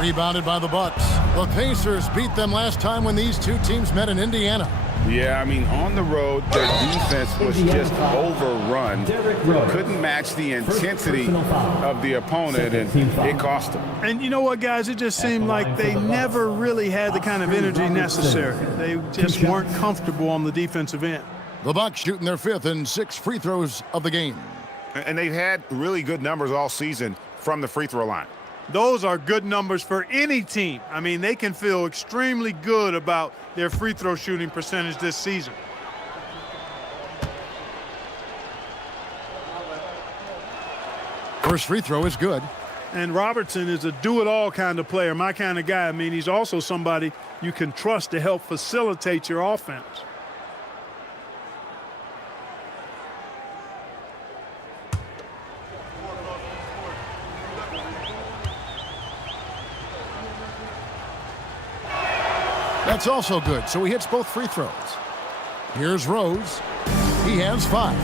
Rebounded by the Bucks. The Pacers beat them last time when these two teams met in Indiana. Yeah, I mean, on the road, their defense was just overrun. Couldn't match the intensity of the opponent, and it cost them. And you know what, guys? It just seemed like they never really had the kind of energy necessary. They just weren't comfortable on the defensive end. The Bucks shooting their 5th and 6th free throws of the game. And they've had really good numbers all season from the free throw line. Those are good numbers for any team. I mean, they can feel extremely good about their free throw shooting percentage this season. First free throw is good. And Robertson is a do-it-all kind of player, my kind of guy. I mean, he's also somebody you can trust to help facilitate your offense. That's also good, so he hits both free throws. Here's Rose. He has 5.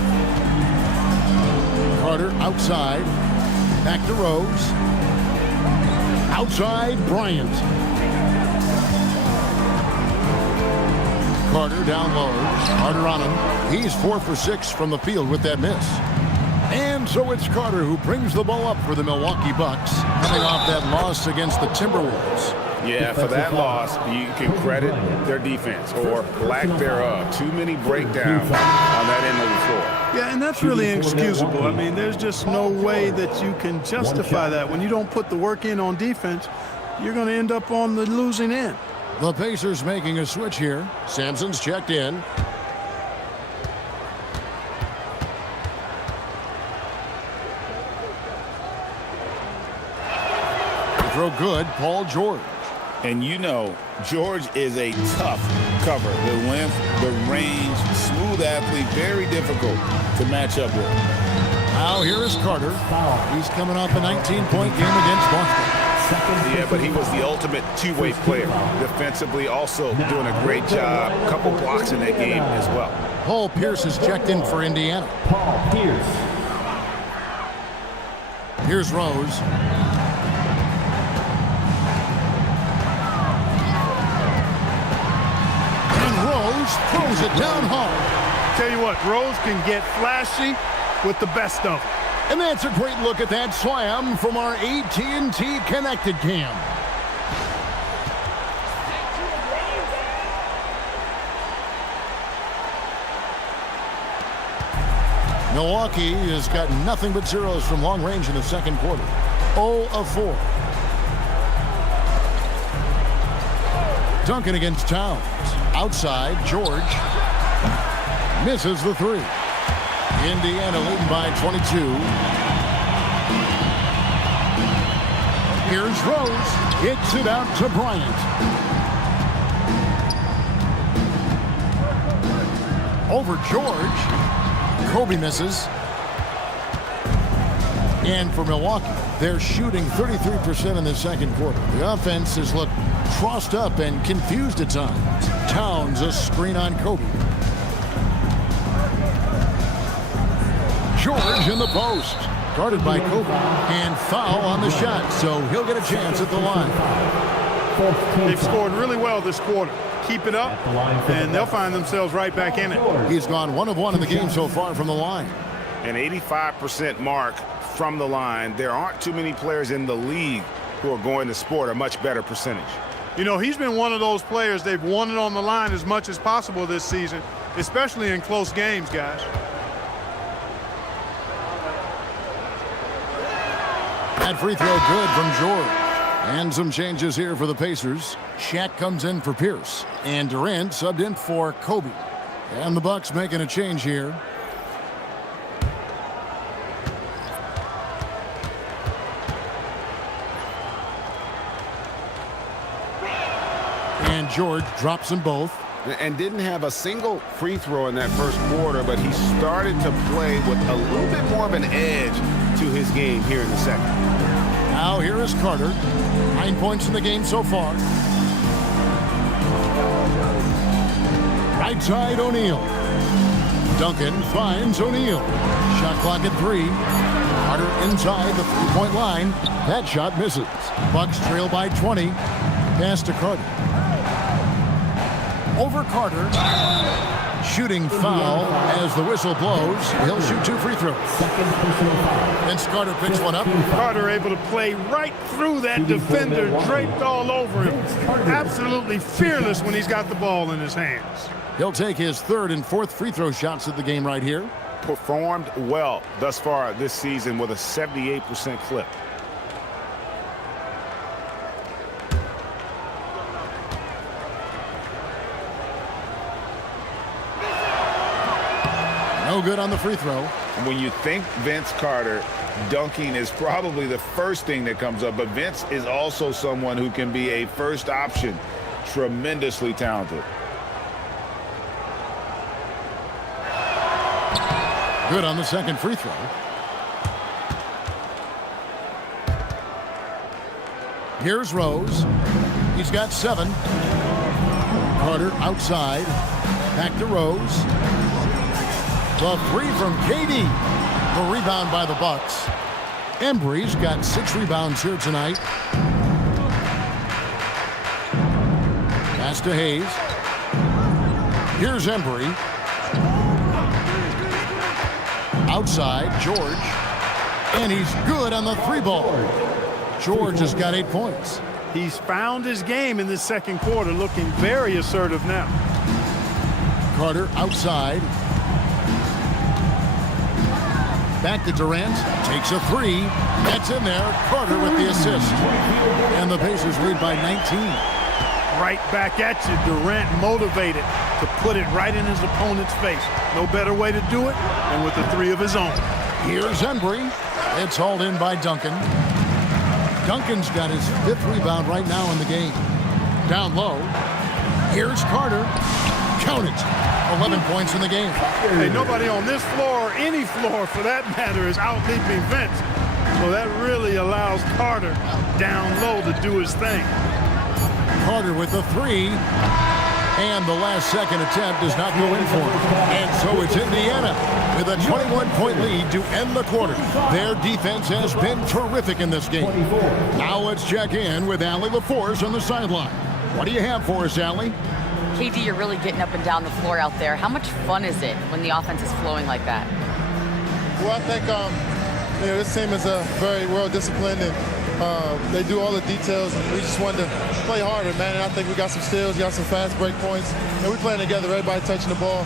Carter outside. Back to Rose. Outside, Bryant. Carter down low. Carter on him. He's 4 for 6 from the field with that miss. And so it's Carter who brings the ball up for the Milwaukee Bucks, coming off that loss against the Timberwolves. Yeah, for that loss, you can credit their defense or lack thereof. Too many breakdowns on that end of the floor. Yeah, and that's really inexcusable. I mean, there's just no way that you can justify that. When you don't put the work in on defense, you're going to end up on the losing end. The Pacers making a switch here. Sampson's checked in. Throw good, Paul George. And you know, George is a tough cover. The length, the range, smooth athlete, very difficult to match up with. Now here is Carter. He's coming off a 19-point game against Boston. Yeah, but he was the ultimate two-way player. Defensively, also doing a great job. A couple blocks in that game as well. Paul Pierce is checked in for Indiana. Paul Pierce. Here's Rose. throws it down hard. Tell you what, Rose can get flashy with the best of them. And that's a great look at that slam from our AT&T Connected Cam. Milwaukee has got nothing but zeros from long range in the second quarter. 0 of 4. Duncan against Towns. Outside, George misses the three. Indiana leading by 22. Here's Rose. Hits it out to Bryant. Over George. Kobe misses. And for Milwaukee, they're shooting 33% in the second quarter. The offense has looked crossed up and confused at times. Towns a screen on Kobe. George in the post. Guarded by Kobe. And foul on the shot, so he'll get a chance at the line. They've scored really well this quarter. Keep it up, and they'll find themselves right back in it. He's gone 1 of 1 in the game so far from the line. An 85% mark from the line. There aren't too many players in the league who are going to sport a much better percentage. You know, he's been one of those players they've wanted on the line as much as possible this season, especially in close games, guys. That free throw good from George. And some changes here for the Pacers. Shaq comes in for Pierce. And Durant subbed in for Kobe. And the Bucks making a change here. And George drops them both. And didn't have a single free throw in that first quarter, but he started to play with a little bit more of an edge to his game here in the second. Now here is Carter. 9 points in the game so far. Right side O'Neal. Duncan finds O'Neal. Shot clock at 3. Carter inside the three-point line. That shot misses. Bucks trail by 20. Pass to Carter. Over Carter. Shooting foul as the whistle blows. He'll shoot 2 free throws. Then Carter picks one up. Carter able to play right through that defender, draped all over him. Absolutely fearless when he's got the ball in his hands. He'll take his 3rd and 4th free throw shots of the game right here. Performed well thus far this season with a 78% clip. No good on the free throw. When you think Vince Carter, dunking is probably the first thing that comes up, but Vince is also someone who can be a first option. Tremendously talented. Good on the second free throw. Here's Rose. He's got 7. Carter outside. Back to Rose. The 3 from KD. The rebound by the Bucks. Embry's got 6 rebounds here tonight. Pass to Hayes. Here's Embry. Outside, George. And he's good on the 3 ball. George has got 8 points. He's found his game in this second quarter, looking very assertive now. Carter outside. Back to Durant. Takes a 3. That's in there. Carter with the assist. And the Pacers lead by 19. Right back at you. Durant motivated to put it right in his opponent's face. No better way to do it than with the 3 of his own. Here's Embry. It's hauled in by Duncan. Duncan's got his 5th rebound right now in the game. Down low. Here's Carter. Count it. 11 points in the game. Hey, nobody on this floor, or any floor for that matter, is out-leaping Vince. So that really allows Carter down low to do his thing. Carter with the 3. And the last second attempt does not go in for him. And so it's Indiana with a 21-point lead to end the quarter. Their defense has been terrific in this game. Now let's check in with Allie LaForce on the sideline. What do you have for us, Allie? KD, you're really getting up and down the floor out there. How much fun is it when the offense is flowing like that? Well, I think this team is very well disciplined, and they do all the details, and we just wanted to play harder, man. And I think we got some steals, got some fast break points, and we playing together, everybody touching the ball.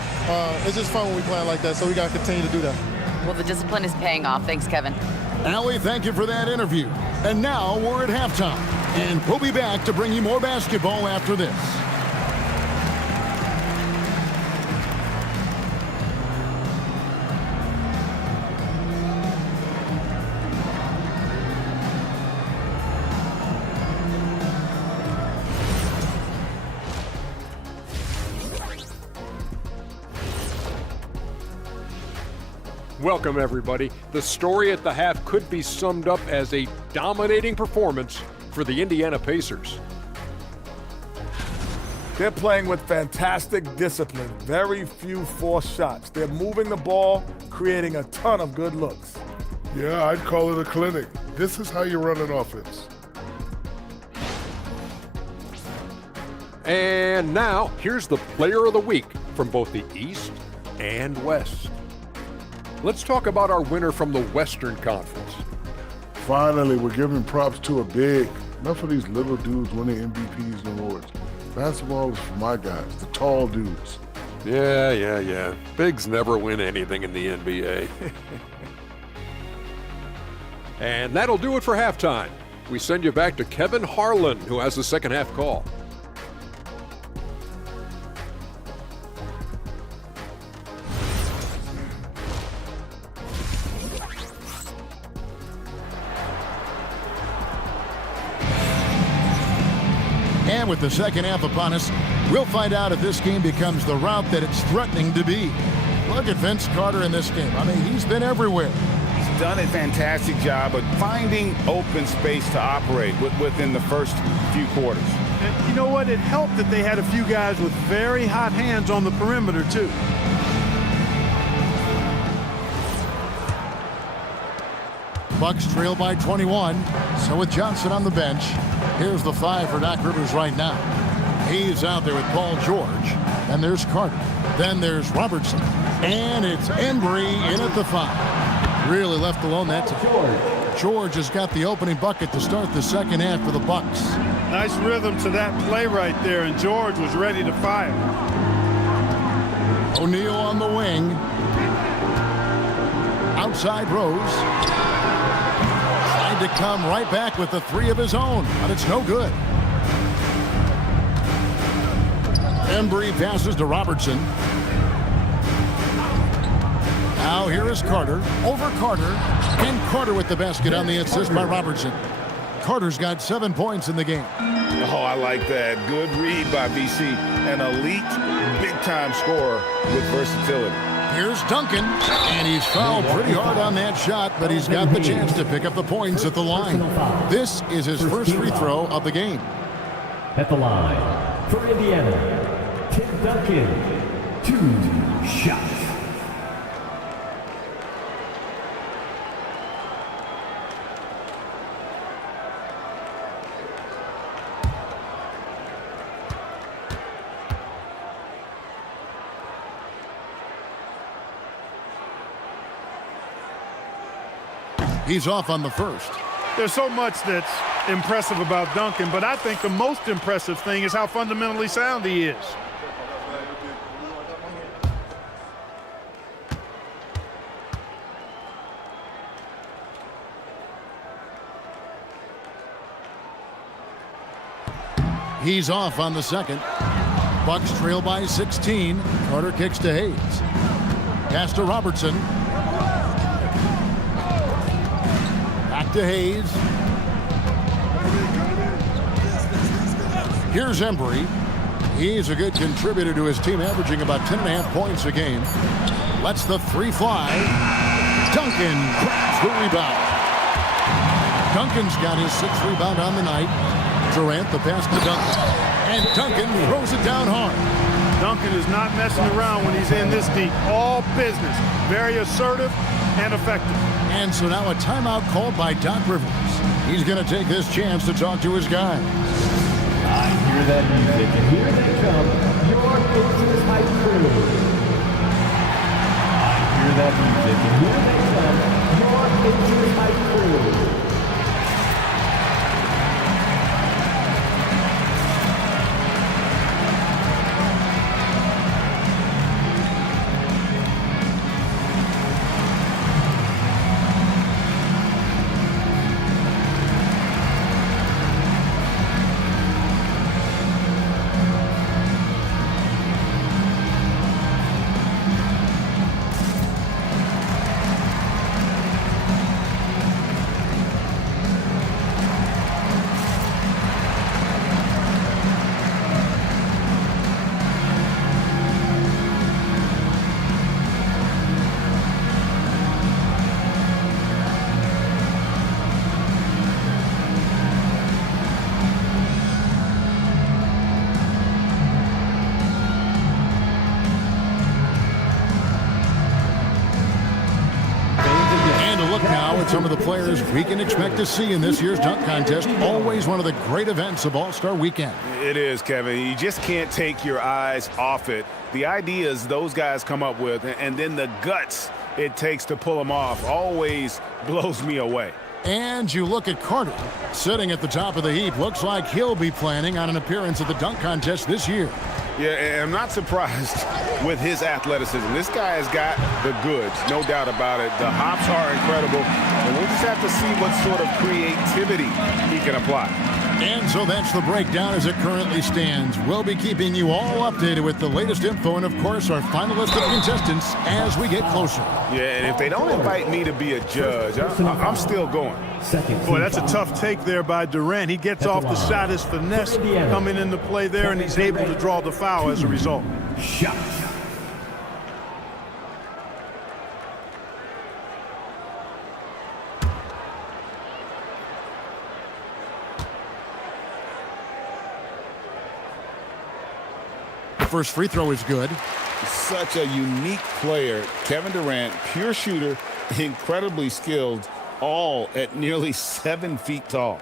It's just fun when we playing like that, so we got to continue to do that. Well, the discipline is paying off. Thanks, Kevin. Allie, thank you for that interview. And now we're at halftime, and we'll be back to bring you more basketball after this. Welcome, everybody. The story at the half could be summed up as a dominating performance for the Indiana Pacers. They're playing with fantastic discipline. Very few forced shots. They're moving the ball, creating a ton of good looks. Yeah, I'd call it a clinic. This is how you run an offense. And now, here's the player of the week from both the East and West. Let's talk about our winner from the Western Conference. Finally, we're giving props to a big. Enough of these little dudes winning MVPs and awards. Basketball is for my guys, the tall dudes. Yeah. Bigs never win anything in the NBA. And that'll do it for halftime. We send you back to Kevin Harlan, who has the second half call. And with the second half upon us, we'll find out if this game becomes the route that it's threatening to be. Look at Vince Carter in this game. I mean, he's been everywhere. He's done a fantastic job of finding open space to operate within the first few quarters. And you know what? It helped that they had a few guys with very hot hands on the perimeter, too. Bucks trail by 21. So with Johnson on the bench, here's the 5 for Doc Rivers right now. He's out there with Paul George. And there's Carter. Then there's Robertson. And it's Embry in at the 5. Really left alone that time. George has got the opening bucket to start the second half for the Bucks. Nice rhythm to that play right there, and George was ready to fire. O'Neal on the wing. Outside Rose. To come right back with the 3 of his own, but it's no good. Embry passes to Robertson. Now here is Carter. Over Carter. And Carter with the basket on the assist by Robertson. Carter's got 7 points in the game. Oh, I like that. Good read by BC. An elite, big-time scorer with versatility. Here's Duncan, and he's fouled pretty hard on that shot, but he's got the chance to pick up the points at the line. This is his first free throw of the game. At the line, for Indiana, Tim Duncan, 2 shots. He's off on the first. There's so much that's impressive about Duncan, but I think the most impressive thing is how fundamentally sound he is. He's off on the second. Bucks trail by 16. Carter kicks to Hayes. Pass to Robertson. Back to Hayes. Here's Embry. He's a good contributor to his team, averaging about 10.5 points a game. Lets the 3 fly. Duncan grabs the rebound. Duncan's got his 6th rebound on the night. Durant the pass to Duncan. And Duncan throws it down hard. Duncan is not messing around when he's in this deep. All business. Very assertive and effective. And so now a timeout called by Doc Rivers. He's going to take this chance to talk to his guys. I hear that music, and here they come, Your Pacers High School. I hear that music, and here they come, your Pacers High School. Some of the players we can expect to see in this year's dunk contest. Always one of the great events of All-Star Weekend. It is, Kevin. You just can't take your eyes off it. The ideas those guys come up with, and then the guts it takes to pull them off, always blows me away. And you look at Carter, sitting at the top of the heap. Looks like he'll be planning on an appearance at the dunk contest this year. Yeah, and I'm not surprised with his athleticism. This guy has got the goods, no doubt about it. The hops are incredible, and we'll just have to see what sort of creativity he can apply. And so that's the breakdown as it currently stands. We'll be keeping you all updated with the latest info and, of course, our final list of contestants as we get closer. Yeah, and if they don't invite me to be a judge, I'm still going. Boy, that's a tough take there by Durant. He gets off the shot, his finesse coming into play there, and he's able to draw the foul as a result. Shot. First free throw is good. Such a unique player. Kevin Durant, pure shooter, incredibly skilled, all at nearly 7 feet tall.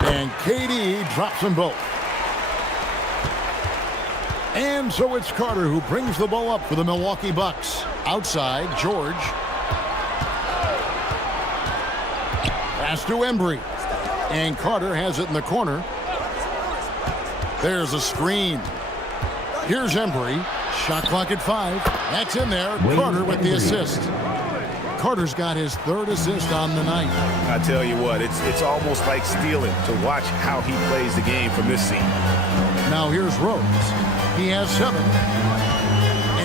And KD drops them both. And so it's Carter who brings the ball up for the Milwaukee Bucks. Outside, George. Pass to Embry. And Carter has it in the corner. There's a screen. Here's Embry. Shot clock at 5. That's in there. Carter with the assist. Carter's got his 3rd assist on the night. I tell you what, it's almost like stealing to watch how he plays the game from this seat. Now here's Rose. He has 7.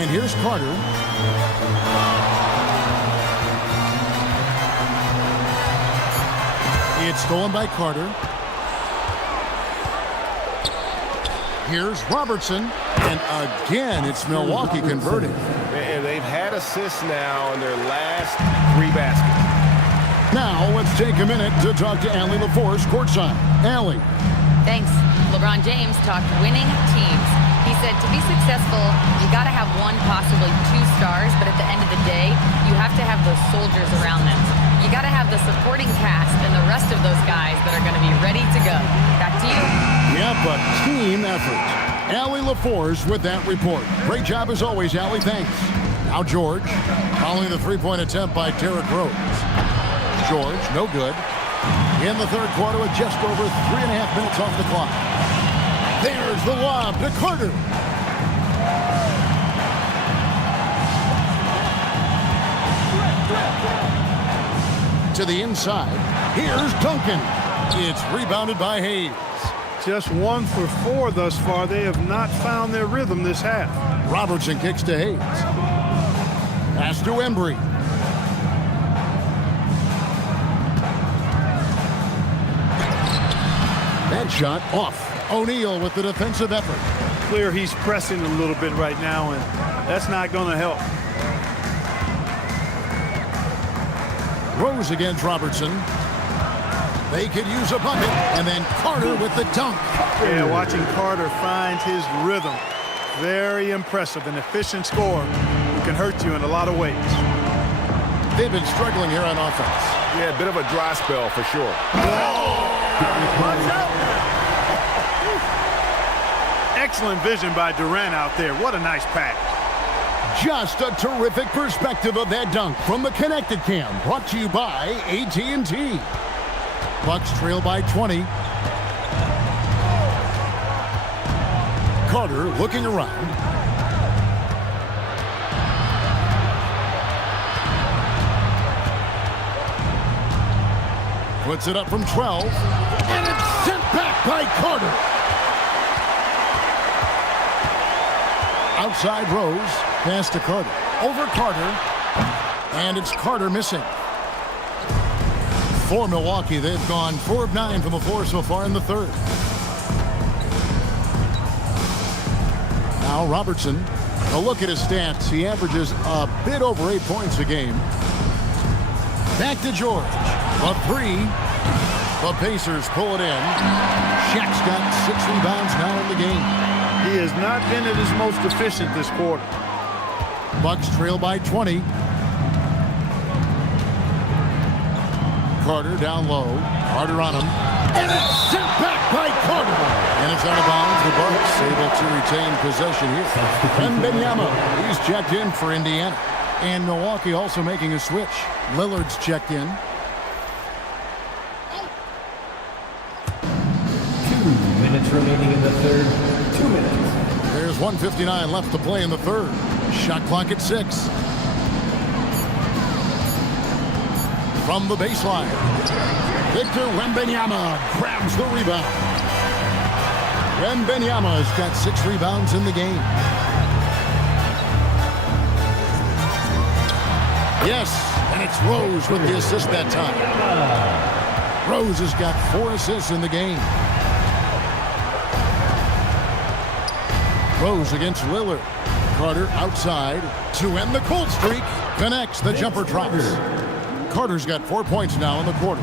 And here's Carter. It's stolen by Carter. Here's Robertson. And again, it's Milwaukee converting. And they've had assists now in their last 3 baskets. Now let's take a minute to talk to Allie LaForce courtside. Allie. Thanks. LeBron James talked winning teams. He said to be successful, you got to have 1, possibly 2 stars, but at the end of the day, you have to have those soldiers around them. You got to have the supporting cast and the rest of those guys that are going to be ready to go. Back to you. Yep, a team effort. Allie LaForce with that report. Great job as always, Allie. Thanks. Now George, following the 3-point attempt by Derrick Rose. George, no good. In the 3rd quarter with just over 3.5 minutes off the clock. There's the lob to Carter. To the inside. Here's Duncan. It's rebounded by Hayes. Just 1 for 4 thus far. They have not found their rhythm this half. Robertson kicks to Hayes. Pass to Embry. That shot off. O'Neal with the defensive effort. Clear he's pressing a little bit right now, and that's not going to help. Rose against Robertson. They could use a bucket, and then Carter with the dunk. Yeah, watching Carter find his rhythm. Very impressive, an efficient scorer who can hurt you in a lot of ways. They've been struggling here on offense. Yeah, a bit of a dry spell for sure. Excellent vision by Durant out there. What a nice pass. Just a terrific perspective of that dunk from the Connected Cam, brought to you by AT&T. Bucks trail by 20. Carter looking around. Puts it up from 12. And it's sent back by Carter. Outside Rose. Pass to Carter. Over Carter. And it's Carter missing. For Milwaukee, they've gone 4 of 9 from the floor so far in the third. Now Robertson. A look at his stats. He averages a bit over 8 points a game. Back to George. A 3. The Pacers pull it in. Shaq's got 6 rebounds now in the game. He has not been at his most efficient this quarter. Bucks trail by 20. Carter down low. Carter on him. And it's sent back by Carter. And it's out of bounds. The Bucks able to retain possession here. And Wembanyama, he's checked in for Indiana. And Milwaukee also making a switch. Lillard's checked in. 2 minutes remaining in the third. 2 minutes. There's 1:59 left to play in the third. Shot clock at 6. From the baseline, Victor Wembanyama grabs the rebound. Wembanyama has got 6 rebounds in the game. Yes, and it's Rose with the assist that time. Rose has got 4 assists in the game. Rose against Lillard. Carter outside to end the cold streak. Connects, the jumper drops. Carter's got 4 points now in the quarter.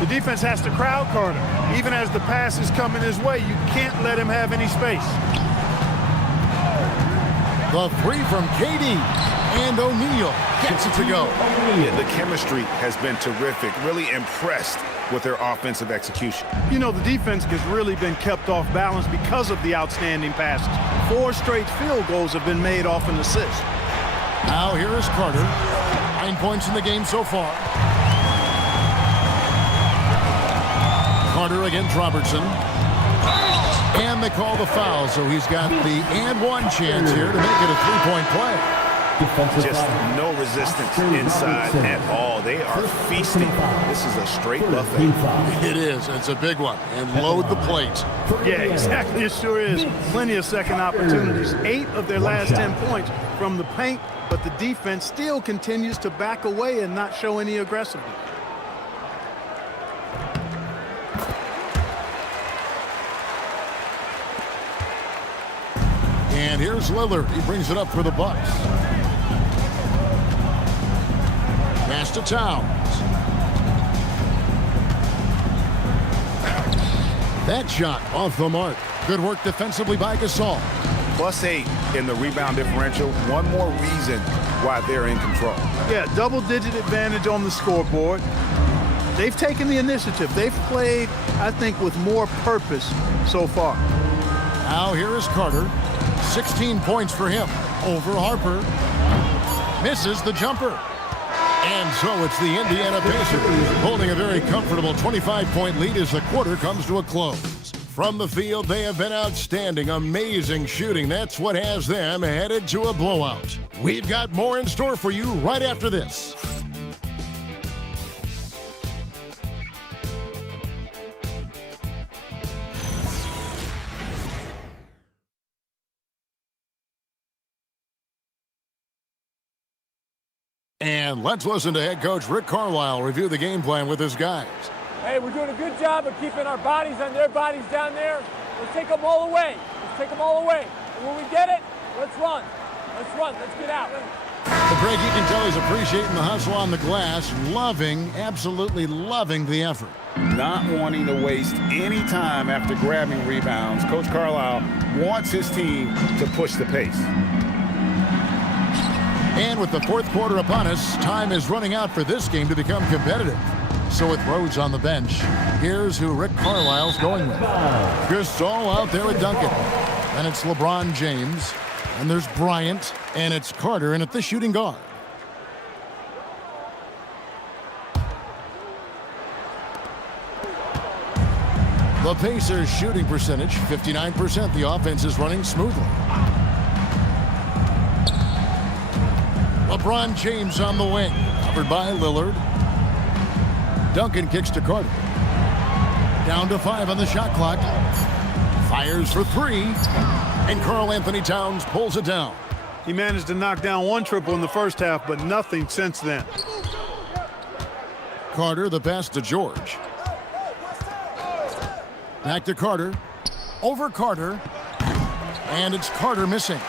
The defense has to crowd Carter. Even as the pass is coming his way, you can't let him have any space. The 3 from KD. And O'Neal gets it to go. Yeah, the chemistry has been terrific. Really impressed with their offensive execution. You know, the defense has really been kept off balance because of the outstanding passes. 4 straight field goals have been made off an assist. Now here is Carter. 9 points in the game so far. Carter against Robertson. And they call the foul, so he's got the and 1 chance here to make it a 3-point play. Just no resistance inside at all. They are feasting. This is a straight buffet. It is. It's a big one. And load the plate. Yeah, exactly. It sure is. Plenty of second opportunities. 8 of their last 10 points from the paint, but the defense still continues to back away and not show any aggressiveness. And here's Lillard. He brings it up for the Bucks. Pass to Towns. That shot off the mark. Good work defensively by Gasol. +8 in the rebound differential. One more reason why they're in control. Yeah, double-digit advantage on the scoreboard. They've taken the initiative. They've played, I think, with more purpose so far. Now here is Carter. 16 points for him. Over Harper. Misses the jumper. And so it's the Indiana Pacers holding a very comfortable 25-point lead as the quarter comes to a close. From the field, they have been outstanding. Amazing shooting. That's what has them headed to a blowout. We've got more in store for you right after this. And let's listen to head coach Rick Carlisle review the game plan with his guys. Hey, we're doing a good job of keeping our bodies on their bodies down there. Let's take them all away. Let's take them all away. And when we get it, let's run. Let's run. Let's get out. Well, Greg, you can tell he's appreciating the hustle on the glass, loving, absolutely loving the effort. Not wanting to waste any time after grabbing rebounds. Coach Carlisle wants his team to push the pace. And with the fourth quarter upon us, time is running out for this game to become competitive. So with Rhodes on the bench, here's who Rick Carlisle's going with. Gasol out there with Duncan. And it's LeBron James. And there's Bryant. And it's Carter in at the shooting guard. The Pacers' shooting percentage, 59%. The offense is running smoothly. LeBron James on the wing, covered by Lillard. Duncan kicks to Carter. Down to 5 on the shot clock. Fires for 3. And Karl Anthony Towns pulls it down. He managed to knock down 1 triple in the first half, but nothing since then. Carter, the pass to George. Back to Carter. Over Carter. And it's Carter missing.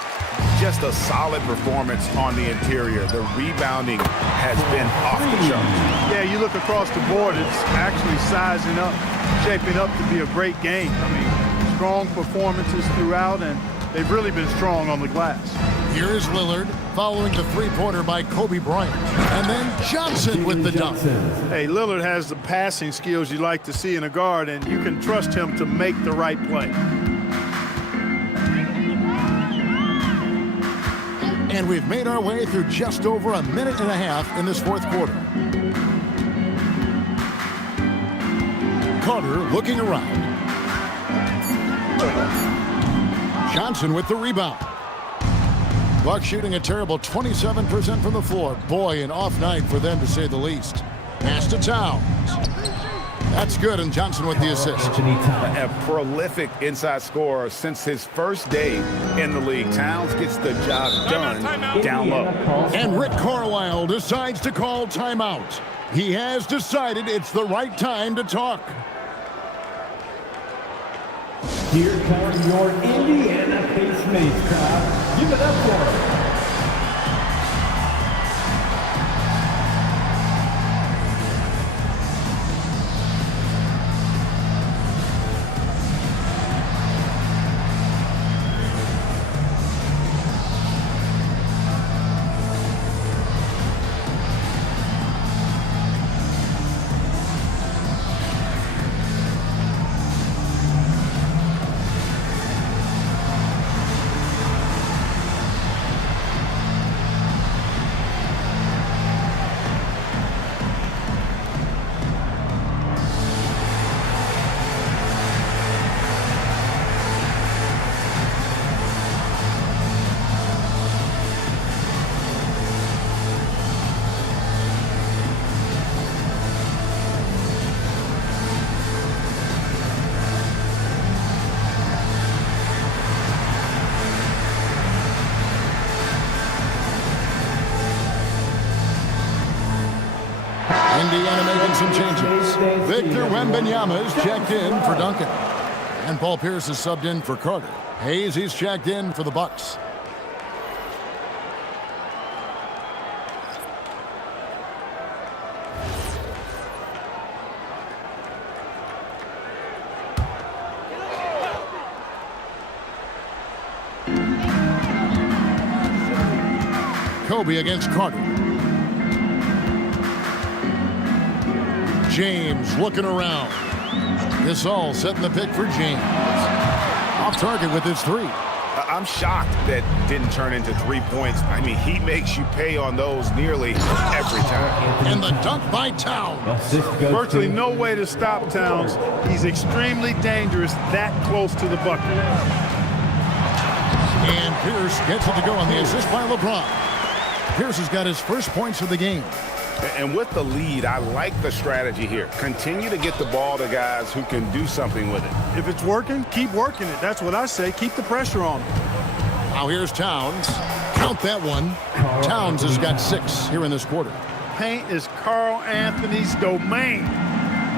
Just a solid performance on the interior. The rebounding has been off the charts. Yeah, you look across the board, it's actually sizing up, shaping up to be a great game. I mean, strong performances throughout, and they've really been strong on the glass. Here is Lillard, following the three-pointer by Kobe Bryant. And then Johnson with the dunk. Hey, Lillard has the passing skills you like to see in a guard, and you can trust him to make the right play. And we've made our way through just over a minute and a half in this fourth quarter. Carter looking around. Johnson with the rebound. Bucks shooting a terrible 27% from the floor. Boy, an off night for them to say the least. Pass to Towns. That's good, and Johnson with the assist. A prolific inside scorer since his first day in the league. Towns gets the job done down low. And Rick Carlisle decides to call timeout. He has decided it's the right time to talk. Here comes your Indiana Pacemates crowd. Give it up for him. Indiana making some changes. Victor Wembanyama is checked in for Duncan. And Paul Pierce is subbed in for Carter. Hayes, he's checked in for the Bucks. Kobe against Carter. James looking around. Gasol setting the pick for James. Off target with his 3. I'm shocked that didn't turn into 3 points. I mean, he makes you pay on those nearly every time. And the dunk by Towns. Virtually no way to stop Towns. He's extremely dangerous that close to the bucket. And Pierce gets it to go on the assist by LeBron. Pierce has got his first points of the game. And with the lead, I like the strategy here. Continue to get the ball to guys who can do something with it. If it's working, keep working it. That's what I say. Keep the pressure on him. Now here's Towns. Count that one. Towns has got 6 here in this quarter. Paint is Karl Anthony's domain.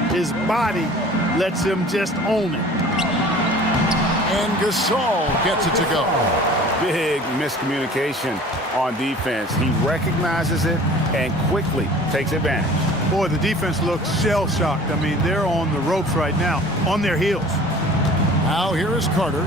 His body lets him just own it. And Gasol gets it to go. Big miscommunication on defense. He recognizes it and quickly takes advantage. Boy, the defense looks shell-shocked. I mean, they're on the ropes right now, on their heels. Now here is Carter.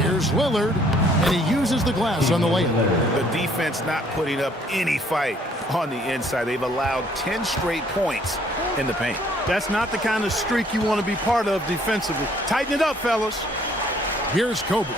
Here's Here's Lillard, and he uses the glass on the layup. The defense not putting up any fight on the inside. They've allowed 10 straight points in the paint. That's not the kind of streak you want to be part of defensively. Tighten it up, fellas. Here's Kobe.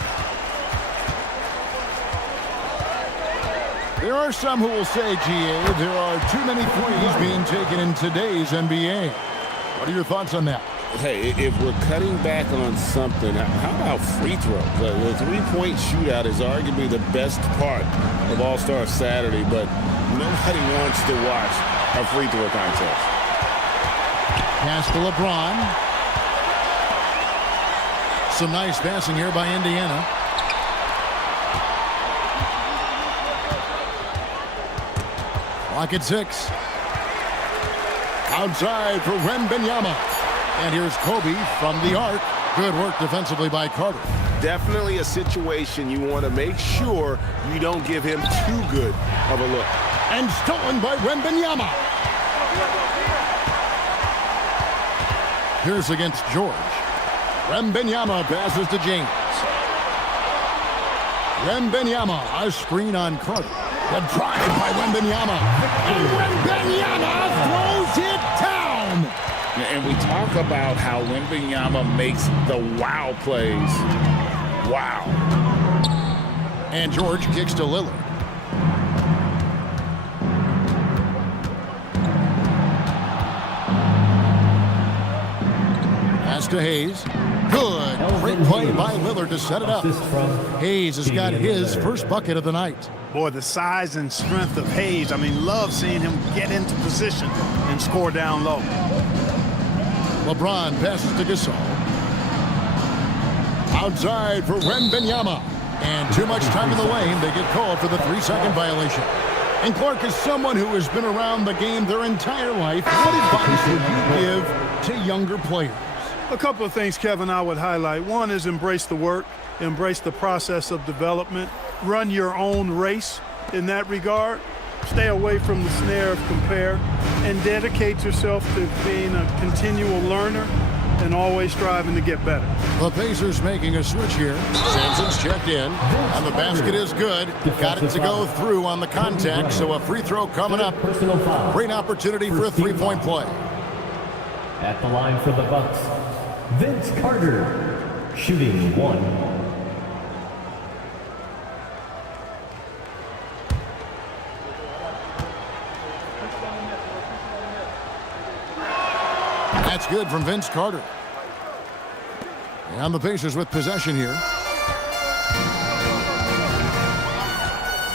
There are some who will say, GA, there are too many threes being taken in today's NBA. What are your thoughts on that? Hey, if we're cutting back on something, how about free throws? The three-point shootout is arguably the best part of All-Star Saturday, but nobody wants to watch a free throw contest. Pass to LeBron. Some nice passing here by Indiana. Clock at 6. Outside for Wembanyama. And here's Kobe from the arc. Good work defensively by Carter. Definitely a situation you want to make sure you don't give him too good of a look. And stolen by Wembanyama. Here's against George. Wembanyama passes to James. Wembanyama, a screen on Carter. The drive by Wembanyama. And Wembanyama throws it down. And we talk about how Wembanyama makes the wow plays. Wow. And George kicks to Lillard. Pass to Hayes. Good. Great play by Lillard to set it up. Hayes has got his first bucket of the night. Boy, the size and strength of Hayes. I mean, love seeing him get into position and score down low. LeBron passes to Gasol. Outside for Wembanyama. And too much time in the lane. They get called for the 3-second violation. And Clark is someone who has been around the game their entire life. What advice would you give to younger players? A couple of things, Kevin, I would highlight. One is embrace the work, embrace the process of development, run your own race in that regard. Stay away from the snare of compare, and dedicate yourself to being a continual learner and always striving to get better. The Pacers making a switch here. Sampson's checked in, and the basket is good. Got it to go through on the contact, so a free throw coming up. Great opportunity for a three-point play. At the line for the Bucks, Vince Carter, shooting 1. That's good from Vince Carter. And the Pacers with possession here.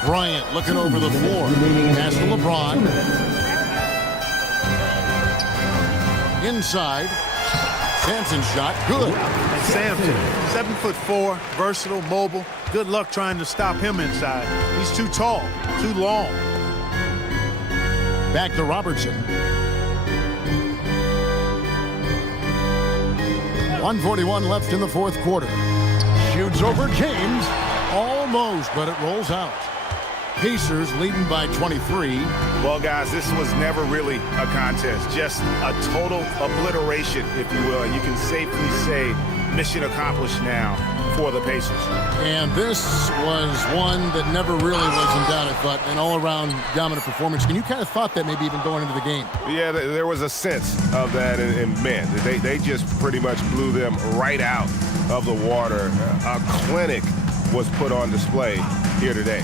Bryant looking over the floor. Pass to LeBron. Inside. Sampson shot. Good. And Sampson, 7'4", versatile, mobile. Good luck trying to stop him inside. He's too tall, too long. Back to Robertson. 1:41 left in the fourth quarter. Shoots over James. Almost, but it rolls out. Pacers leading by 23. Well, guys, this was never really a contest. Just a total obliteration, if you will. And you can safely say mission accomplished now for the Pacers. And this was one that never really was in doubt, I thought. An all-around dominant performance. And you kind of thought that maybe even going into the game. Yeah, there was a sense of that. And man, they just pretty much blew them right out of the water. A clinic was put on display here today.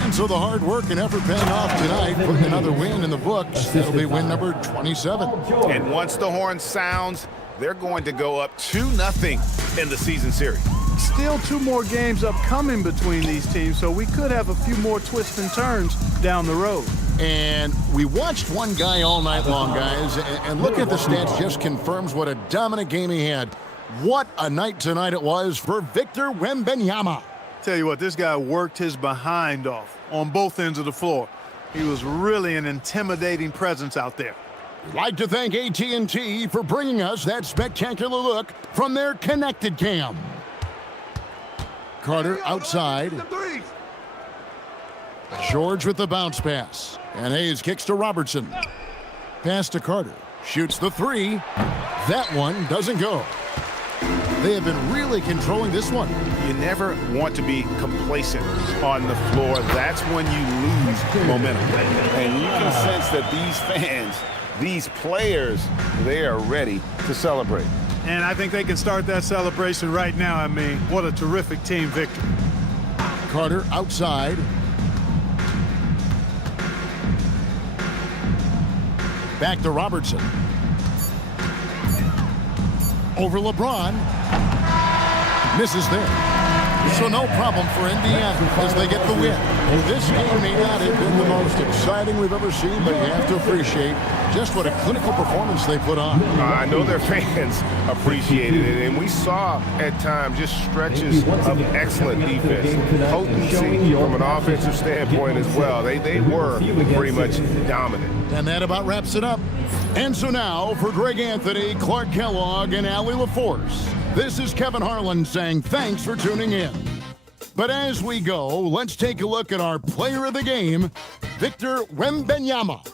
And so the hard work and effort paying off tonight, putting another win in the books. That'll be win number 27. And once the horn sounds, they're going to go up 2-0 in the season series. Still 2 more games upcoming between these teams, so we could have a few more twists and turns down the road. And we watched one guy all night long, guys, and look at the stats, just confirms what a dominant game he had. What a night tonight it was for Victor Wembanyama. Tell you what, this guy worked his behind off on both ends of the floor. He was really an intimidating presence out there. We'd like to thank AT&T for bringing us that spectacular look from their connected cam. Carter outside. George with the bounce pass. And Hayes kicks to Robertson. Pass to Carter. Shoots the 3. That one doesn't go. They have been really controlling this one. You never want to be complacent on the floor. That's when you lose momentum. And you can sense that these fans, these players, they are ready to celebrate. And I think they can start that celebration right now. I mean, what a terrific team victory. Carter outside. Back to Robertson. Over LeBron. Misses there. So no problem for Indiana as they get the win. This game may not have been the most exciting we've ever seen, but you have to appreciate just what a clinical performance they put on. I know their fans appreciated it, and we saw at times just stretches of excellent defense, potency from an offensive standpoint as well. They were pretty much dominant. And that about wraps it up. And so now for Greg Anthony, Clark Kellogg, and Allie LaForce, this is Kevin Harlan saying thanks for tuning in. But as we go, let's take a look at our player of the game, Victor Wembanyama.